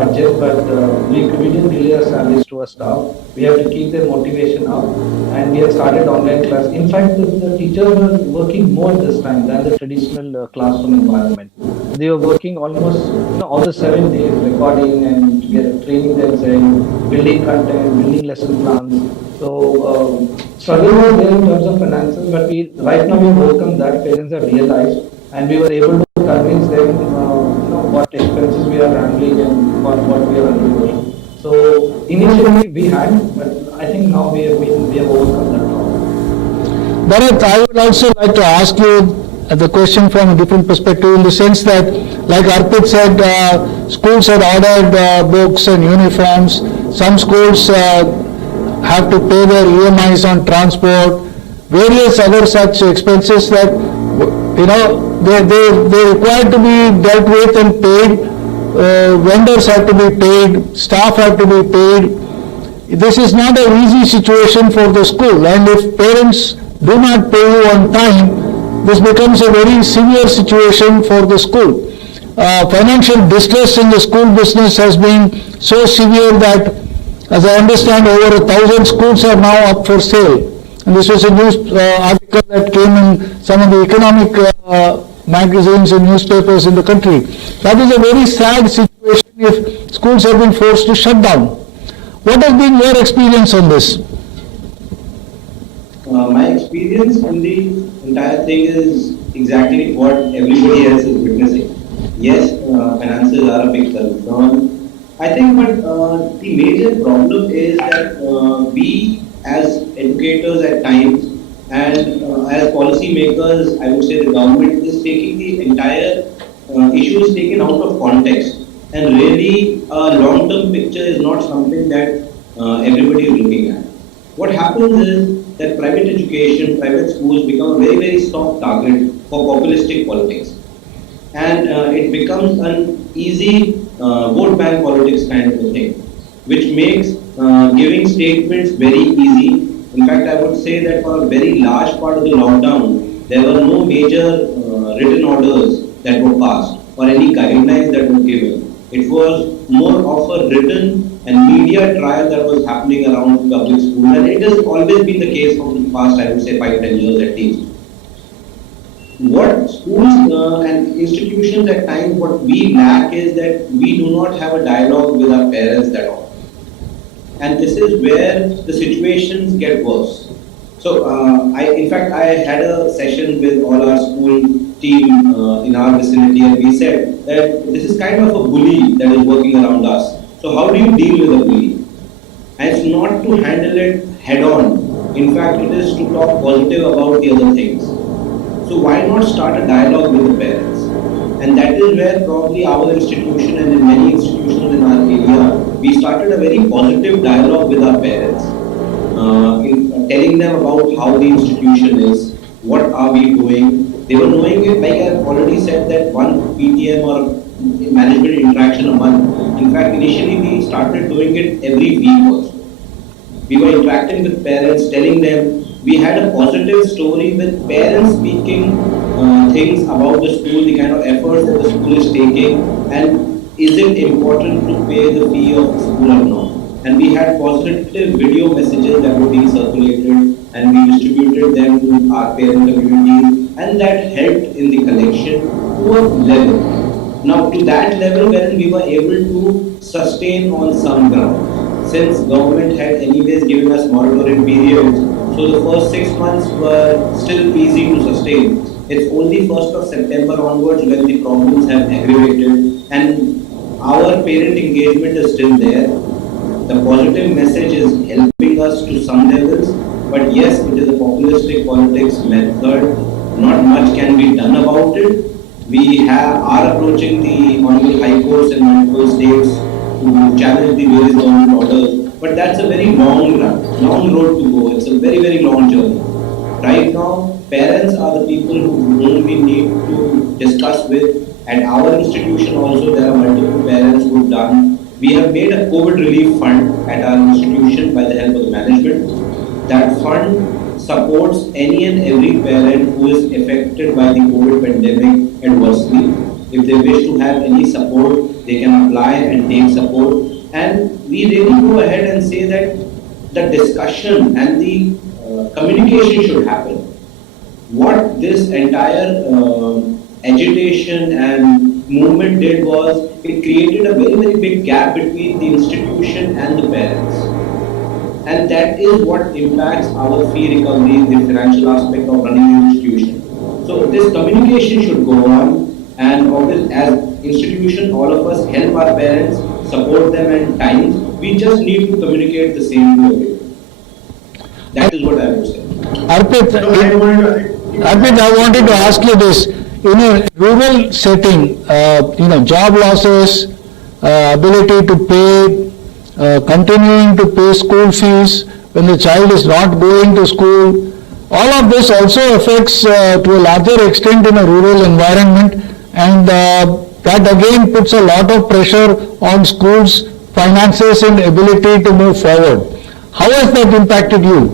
adjust, but we didn't delay our salaries to our staff. We have to keep their motivation up, and we have started online class. In fact, the teachers were working more this time than the traditional classroom environment. They were working almost all the 7 days, recording and training themselves, building content, building lesson plans. So struggle was there in terms of finances, but right now we have overcome that. Parents have realized, and we were able to convince them, what expenses we are handling and what we are undergoing. So initially we had, but I think now we have overcome that problem. Bharath, I would also like to ask you the question from a different perspective, in the sense that, like Arpit said, schools had ordered books and uniforms. Some schools have to pay their EMIs on transport, various other such expenses that they require to be dealt with and paid. Vendors have to be paid, staff have to be paid. This is not an easy situation for the school, and if parents do not pay you on time, this becomes a very severe situation for the school. Financial distress in the school business has been so severe that, as I understand, over 1,000 schools are now up for sale. And this was a news article that came in some of the economic magazines and newspapers in the country. That is a very sad situation if schools have been forced to shut down. What has been your experience on this? My experience in the entire thing is exactly what everybody else is witnessing. Yes, finances are a big concern. I think, but the major problem is that we as educators at times and as policy makers, I would say the government is taking the entire issue is taken out of context, and really a long-term picture is not something that everybody is looking at. What happens is that private education, private schools become a very, very soft target for populistic politics. And it becomes an easy vote bank politics kind of a thing, which makes giving statements very easy. In fact, I would say that for a very large part of the lockdown, there were no major written orders that were passed or any guidelines that were given. It was more of a written and media trial that was happening around public school, and it has always been the case for the past, I would say, 5-10 years at least. What schools and institutions at times, what we lack is that we do not have a dialogue with our parents at all. And this is where the situations get worse. So, in fact, I had a session with all our school team in our vicinity, and we said that this is kind of a bully that is working around us. So how do you deal with a bully? And it's not to handle it head on. In fact, it is to talk positive about the other things. So why not start a dialogue with the parents? And that is where probably our institution and in many institutions in our area, we started a very positive dialogue with our parents, in telling them about how the institution is, what are we doing. They were knowing it, like I've already said, that one PTM or management interaction a month. In fact, initially we started doing it every week also. We were interacting with parents, telling them. We had a positive story with parents speaking things about the school, the kind of efforts that the school is taking, and is it important to pay the fee of the school or not. And we had positive video messages that were being circulated, and we distributed them to our parent communities, and that helped in the collection to a level. Now to that level wherein we were able to sustain on some ground. Since government had anyways given us moratorium periods, so the first 6 months were still easy to sustain. It's only 1st of September onwards when the problems have aggravated, and our parent engagement is still there. The positive message is helping us to some levels, but yes, it is a populistic politics method. Not much can be done about it. We are approaching the honorable high courts in multiple states to challenge the various government orders, but that's a very long road to go. It's a very, very long journey. Right now, parents are the people whom we need to discuss with. At our institution also, there are multiple parents who've done. We have made a COVID relief fund at our institution by the help of the management. That fund supports any and every parent who is affected by the COVID pandemic adversely. If they wish to have any support, they can apply and take support. And we really go ahead and say that the discussion and the communication should happen. What this entire agitation and movement did was it created a very, very big gap between the institution and the parents. And that is what impacts our fee recovery, the financial aspect of running an institution. So this communication should go on, and as institution, all of us help our parents, support them at times. We just need to communicate the same way. That is what I would say. Arpit, I wanted to ask you this. In a rural setting, job losses, ability to pay, continuing to pay school fees when the child is not going to school, all of this also affects to a larger extent in a rural environment, and that again puts a lot of pressure on schools' finances and ability to move forward. How has that impacted you?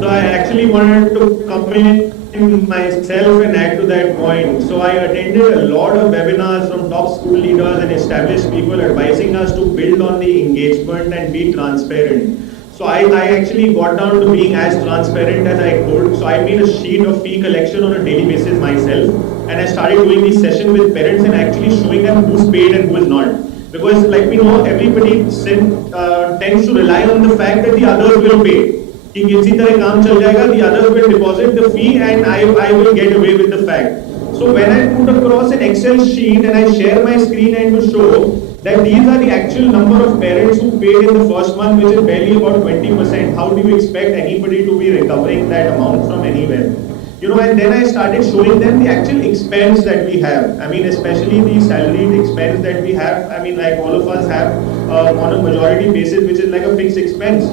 So I actually wanted to come in myself and add to that point. So I attended a lot of webinars from top school leaders and established people advising us to build on the engagement and be transparent. So I actually got down to being as transparent as I could. So I made a sheet of fee collection on a daily basis myself, and I started doing these sessions with parents and actually showing them who's paid and who is not. Because like we know, everybody tends to rely on the fact that the others will pay. कि किसी तरह काम चल जाएगा, the others will deposit the fee and I will get away with the fact. So when I put across an Excel sheet and I share my screen and to show that these are the actual number of parents who paid in the first month, which is barely about 20%, how do you expect anybody to be recovering that amount from anywhere? And then I started showing them the actual expense that we have. I mean, especially the salaried expense that we have. I mean, like all of us have on a majority basis, which is like a fixed expense.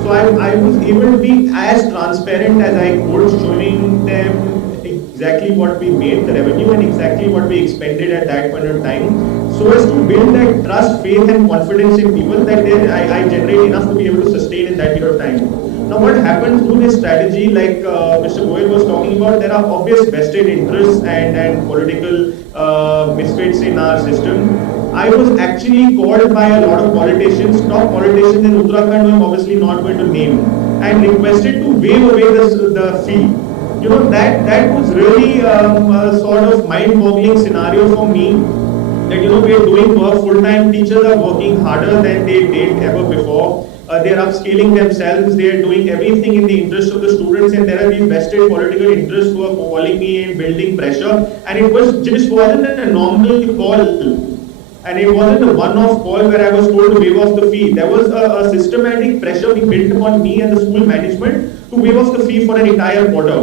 So I was able to be as transparent as I could, showing them exactly what we made, the revenue, and exactly what we expended at that point of time, so as to build that trust, faith, and confidence in people that I generate enough to be able to sustain in that period of time. Now what happens through this strategy, like Mr. Goyal was talking about, there are obvious vested interests and political misfits in our system. I was actually called by a lot of politicians, top politicians in Uttarakand, who I'm obviously not going to name, and requested to waive away the fee. That was really a sort of mind-boggling scenario for me, that we are doing work, full-time teachers are working harder than they did ever before. They are upscaling themselves, they are doing everything in the interest of the students, and there are these vested political interests who are calling me and building pressure, and it just wasn't a normal call. And it wasn't a one-off call where I was told to waive off the fee. There was a systematic pressure being built upon me and the school management to waive off the fee for an entire quarter,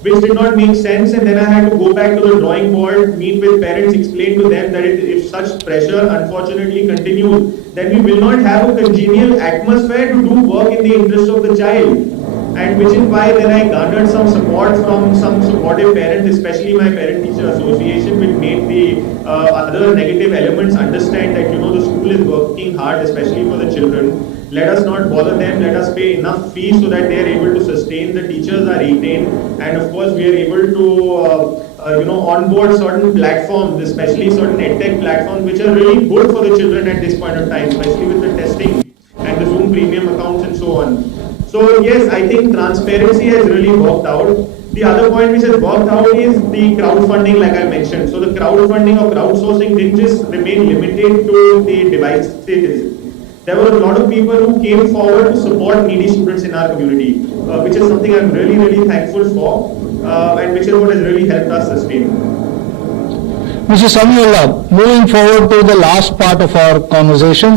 which did not make sense. And then I had to go back to the drawing board, meet with parents, explain to them that if such pressure unfortunately continues, then we will not have a congenial atmosphere to do work in the interest of the child. And which is why then I garnered some support from some supportive parents, especially my parent-teacher association, which made the other negative elements understand that the school is working hard, especially for the children. Let us not bother them, let us pay enough fees so that they are able to sustain, the teachers are retained, and of course we are able to onboard certain platforms, especially certain edtech platforms, which are really good for the children at this point of time, especially with the testing and the Zoom premium accounts and so on. So yes, I think transparency has really worked out. The other point which has worked out is the crowdfunding, like I mentioned. So the crowdfunding or crowdsourcing didn't just remain limited to the devices. There were a lot of people who came forward to support needy students in our community, which is something I'm really, really thankful for, and which is what has really helped us sustain. Mr. Samiulla, moving forward to the last part of our conversation,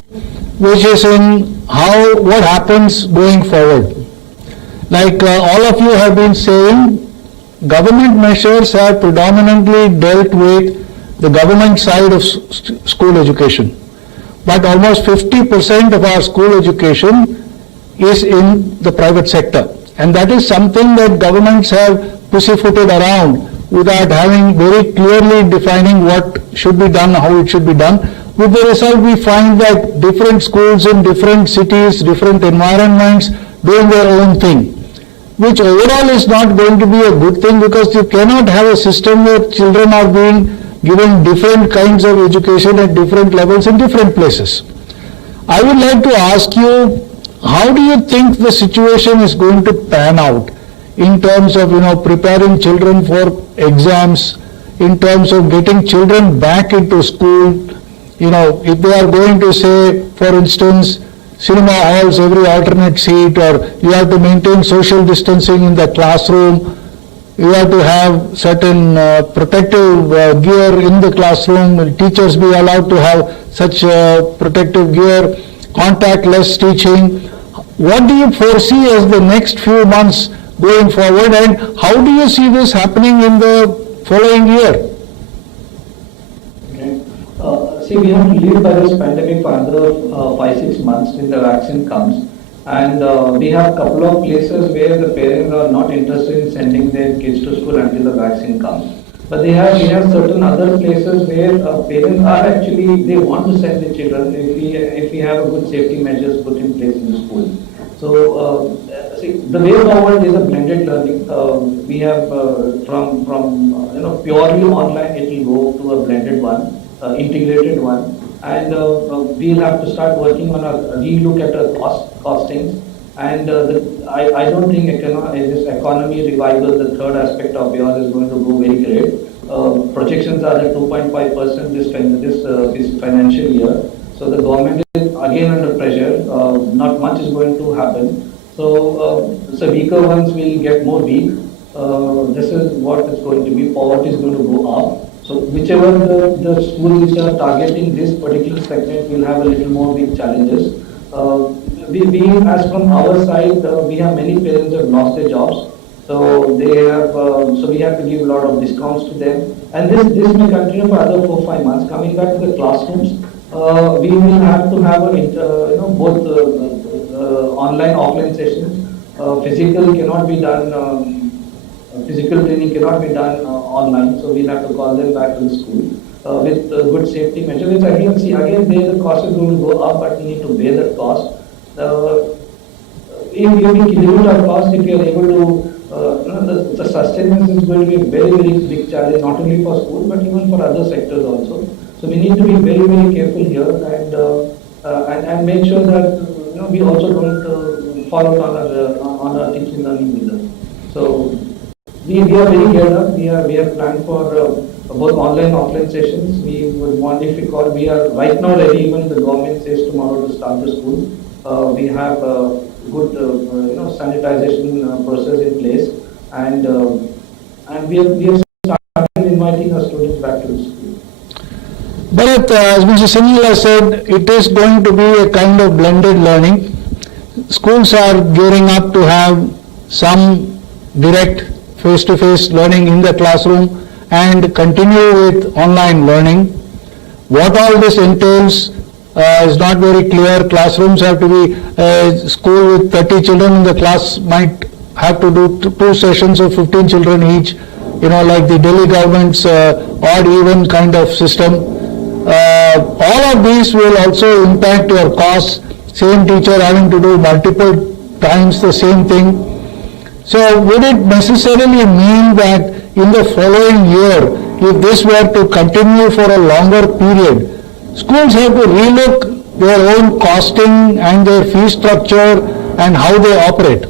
which is in what happens going forward. Like all of you have been saying, government measures have predominantly dealt with the government side of school education. But almost 50% of our school education is in the private sector. And that is something that governments have pussyfooted around without having very clearly defining what should be done, how it should be done. With the result, we find that different schools in different cities, different environments, doing their own thing. which overall is not going to be a good thing, because you cannot have a system where children are being given different kinds of education at different levels in different places. I would like to ask you, how do you think the situation is going to pan out in terms of, preparing children for exams, in terms of getting children back into school? If they are going to say, for instance, cinema halls every alternate seat, or you have to maintain social distancing in the classroom, you have to have certain protective gear in the classroom, will teachers be allowed to have such protective gear, contactless teaching? What do you foresee as the next few months going forward, and how do you see this happening in the following year? See, we have to live by this pandemic for another 5-6 months till the vaccine comes. And we have a couple of places where the parents are not interested in sending their kids to school until the vaccine comes. But we have certain other places where parents are actually, they want to send the children if we have a good safety measures put in place in the school. So, see, the way forward is a blended learning. We have from purely online, it will go to a blended one. Integrated one, and we'll have to start working on a relook at the costings. And I don't think this economy revival, the third aspect of yours, is going to go very great. Projections are at 2.5% this financial year. So the government is again under pressure. Not much is going to happen. So weaker ones will get more weak. This is what is going to be. Poverty is going to go up. So whichever the schools which are targeting this particular segment will have a little more big challenges. As from our side, we have many parents who have lost their jobs. So we have to give a lot of discounts to them. And this may continue for other 4-5 months. Coming back to the classrooms, we will have to have both online, offline sessions. Physical cannot be done. Physical training cannot be done online, so we'll have to call them back to the school with good safety measures. Which again there the cost is going to go up, but we need to bear that cost. If we limit our cost, if we are able to, the sustenance is going to be a very, very big challenge, not only for school but even for other sectors also. So we need to be very, very careful here and make sure that we also don't fall out on our teaching learning methods. So. We are very geared up. We have planned for both online and offline sessions. We would want, if we are right now ready, even the government says tomorrow to start the school. We have a good sanitization process in place, and we have started inviting our students back to the school. But as Mr. Samiulla said, it is going to be a kind of blended learning. Schools are gearing up to have some direct face-to-face learning in the classroom and continue with online learning. What all this entails is not very clear. Classrooms have to be, a school with 30 children in the class might have to do 2 sessions of 15 children each, like the Delhi government's odd even kind of system. All of these will also impact your costs. Same teacher having to do multiple times the same thing. So would it necessarily mean that in the following year, if this were to continue for a longer period, schools have to relook their own costing and their fee structure and how they operate?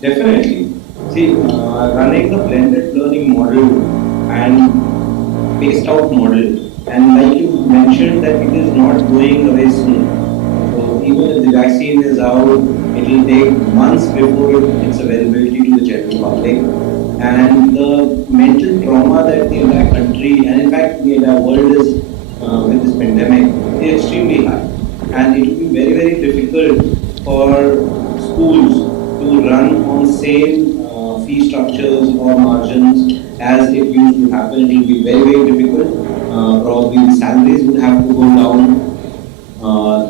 Definitely. See, running the blended learning model and spaced out model, and like you mentioned that it is not going away soon. So even if the vaccine is out, it will take months before its availability to the general public. And the mental trauma that the entire country, and in fact the entire world is with this pandemic, is extremely high. And it will be very, very difficult for schools to run on same fee structures or margins as it used to happen. It will be very, very difficult. Probably the salaries would have to go down.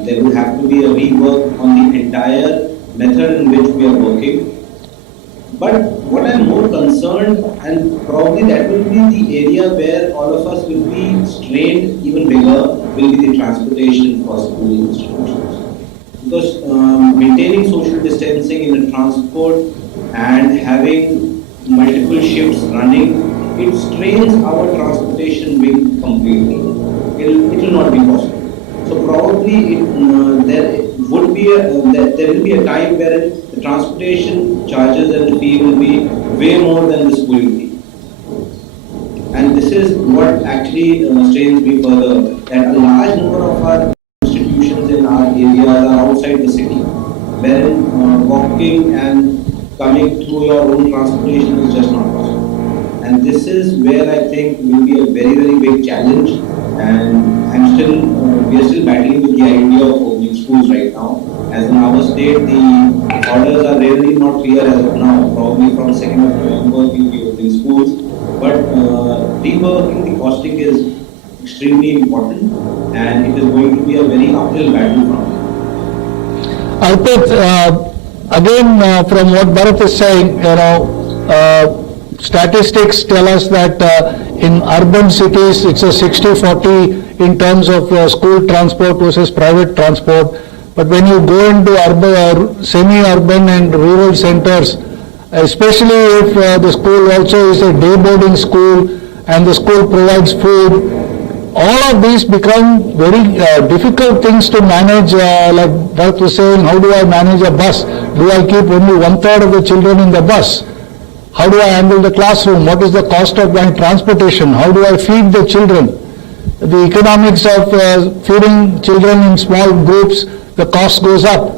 There would have to be a rework on the entire method in which we are working. But what I'm more concerned, and probably that will be the area where all of us will be strained even bigger, will be the transportation for school institutions. because maintaining social distancing in the transport and having multiple shifts running, it strains our transportation wing completely. It will not be possible. So probably there will be a time where the transportation charges and the fee will be way more than the school fee. And this is what actually strains me further, that a large number of our institutions in our areas are outside the city, wherein walking and coming through your own transportation is just not possible. And this is where I think will be a very, very big challenge. And we are still battling with the idea of opening schools right now. As in our state, the orders are really not clear as of now. Probably from 2nd of November we will be opening schools. But reworking the costing is extremely important, and it is going to be a very uphill battle from here. Arpit, again, from what Bharath is saying, statistics tell us that in urban cities it's a 60-40 in terms of school transport versus private transport. But when you go into urban, semi-urban and rural centers, especially if the school also is a day boarding school and the school provides food, all of these become very difficult things to manage. Like Bharath was saying, how do I manage a bus? Do I keep only 1/3 of the children in the bus? How do I handle the classroom? What is the cost of my transportation? How do I feed the children? The economics of feeding children in small groups, the cost goes up.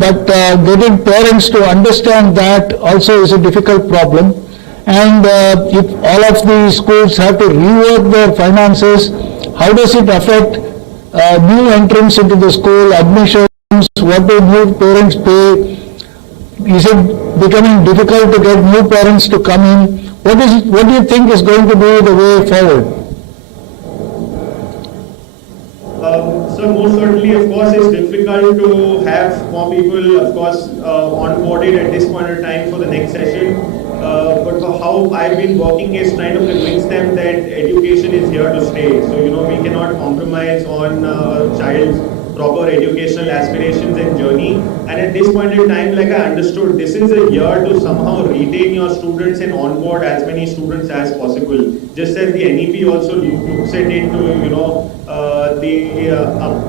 But getting parents to understand that also is a difficult problem. And if all of the schools have to rework their finances, how does it affect new entrants into the school, admissions, what do new parents pay? Is it becoming difficult to get new parents to come in? What do you think is going to be the way forward? So most certainly, of course, it's difficult to have more people, of course, onboarded at this point in time for the next session. But how I've been working is trying to convince them that education is here to stay. So, we cannot compromise on a child's proper educational aspirations and journey. And at this point in time, like I understood, this is a year to somehow retain your students and onboard as many students as possible. Just as the NEP also looks at it to,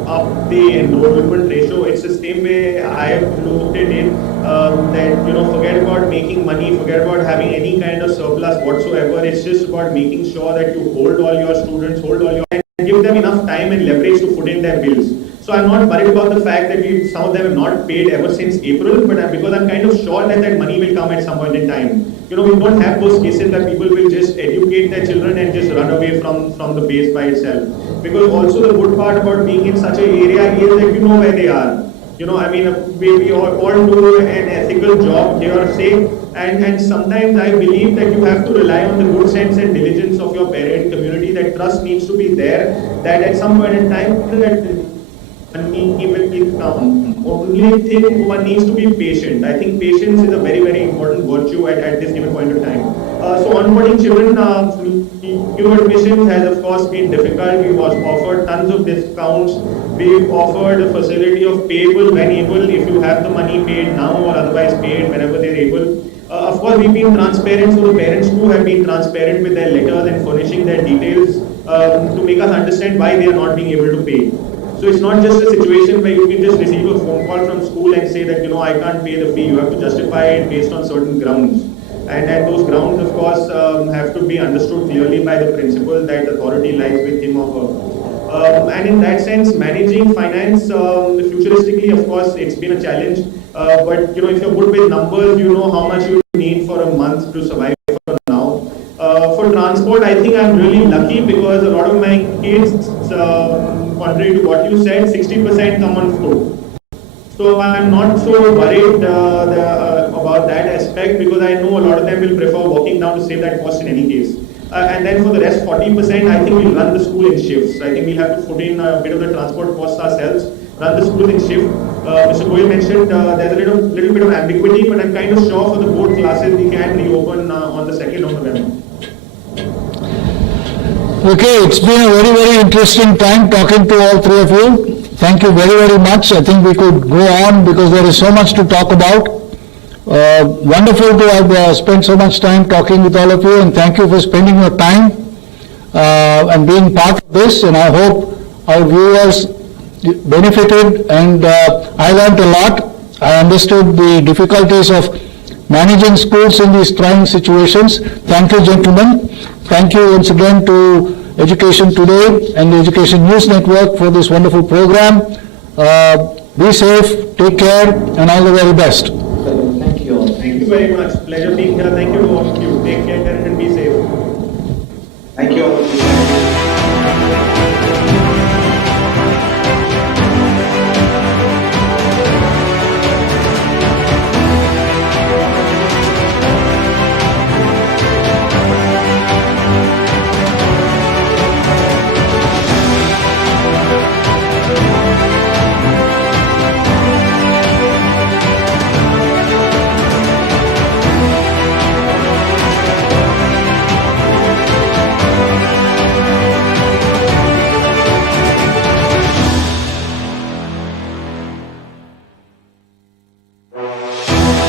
up the enrollment ratio, it's the same way I have looked at it, that, forget about making money, forget about having any kind of surplus whatsoever. It's just about making sure that you hold all your students, and give them enough time and leverage to put in their bills. So I'm not worried about the fact that some of them have not paid ever since April, but because I'm kind of sure that money will come at some point in time. We don't have those cases that people will just educate their children and just run away from the base by itself. Because also the good part about being in such an area is that you know where they are. We all do an ethical job here, say, and sometimes I believe that you have to rely on the good sense and diligence of your parent community. That trust needs to be there, that at some point in time that money will come. Only thing, one needs to be patient. I think patience is a very, very important virtue at this given point of time. So onboarding children, new admissions has of course been difficult. We've offered tons of discounts. We've offered a facility of payable when able, if you have the money paid now or otherwise paid whenever they're able. Of course, we've been transparent, so the parents too have been transparent with their letters and furnishing their details to make us understand why they are not being able to pay. So it's not just a situation where you can just receive a phone call from school and say that, I can't pay the fee. You have to justify it based on certain grounds. And those grounds, of course, have to be understood clearly by the principal, that authority lies with him or her. And in that sense, managing finance, futuristically, of course, it's been a challenge. But, if you're good with numbers, you know how much you need for a month to survive for now. For transport, I think I'm really lucky because a lot of my kids, contrary to what you said, 60% come on foot. So I'm not so worried about that aspect, because I know a lot of them will prefer walking down to save that cost in any case. And then for the rest 40%, I think we'll run the school in shifts. I think we'll have to put in a bit of the transport costs ourselves, run the school in shift. Mr. Goyal mentioned there's a little bit of ambiguity, but I'm kind of sure for the board classes we can reopen on the 2nd of November. Okay, it's been a very, very interesting time talking to all three of you. thank you very, very much. I think we could go on because there is so much to talk about. Wonderful to have spent so much time talking with all of you, and thank you for spending your time and being part of this, and I hope our viewers benefited, and I learned a lot. I understood the difficulties of managing schools in these trying situations. Thank you, gentlemen. Thank you once again to Education Today and the Education News Network for this wonderful program. Be safe, take care, and all the very best. Thank you all. Thank you very much. Pleasure being here. Thank you to all of you. Take care and be safe. Thank you all.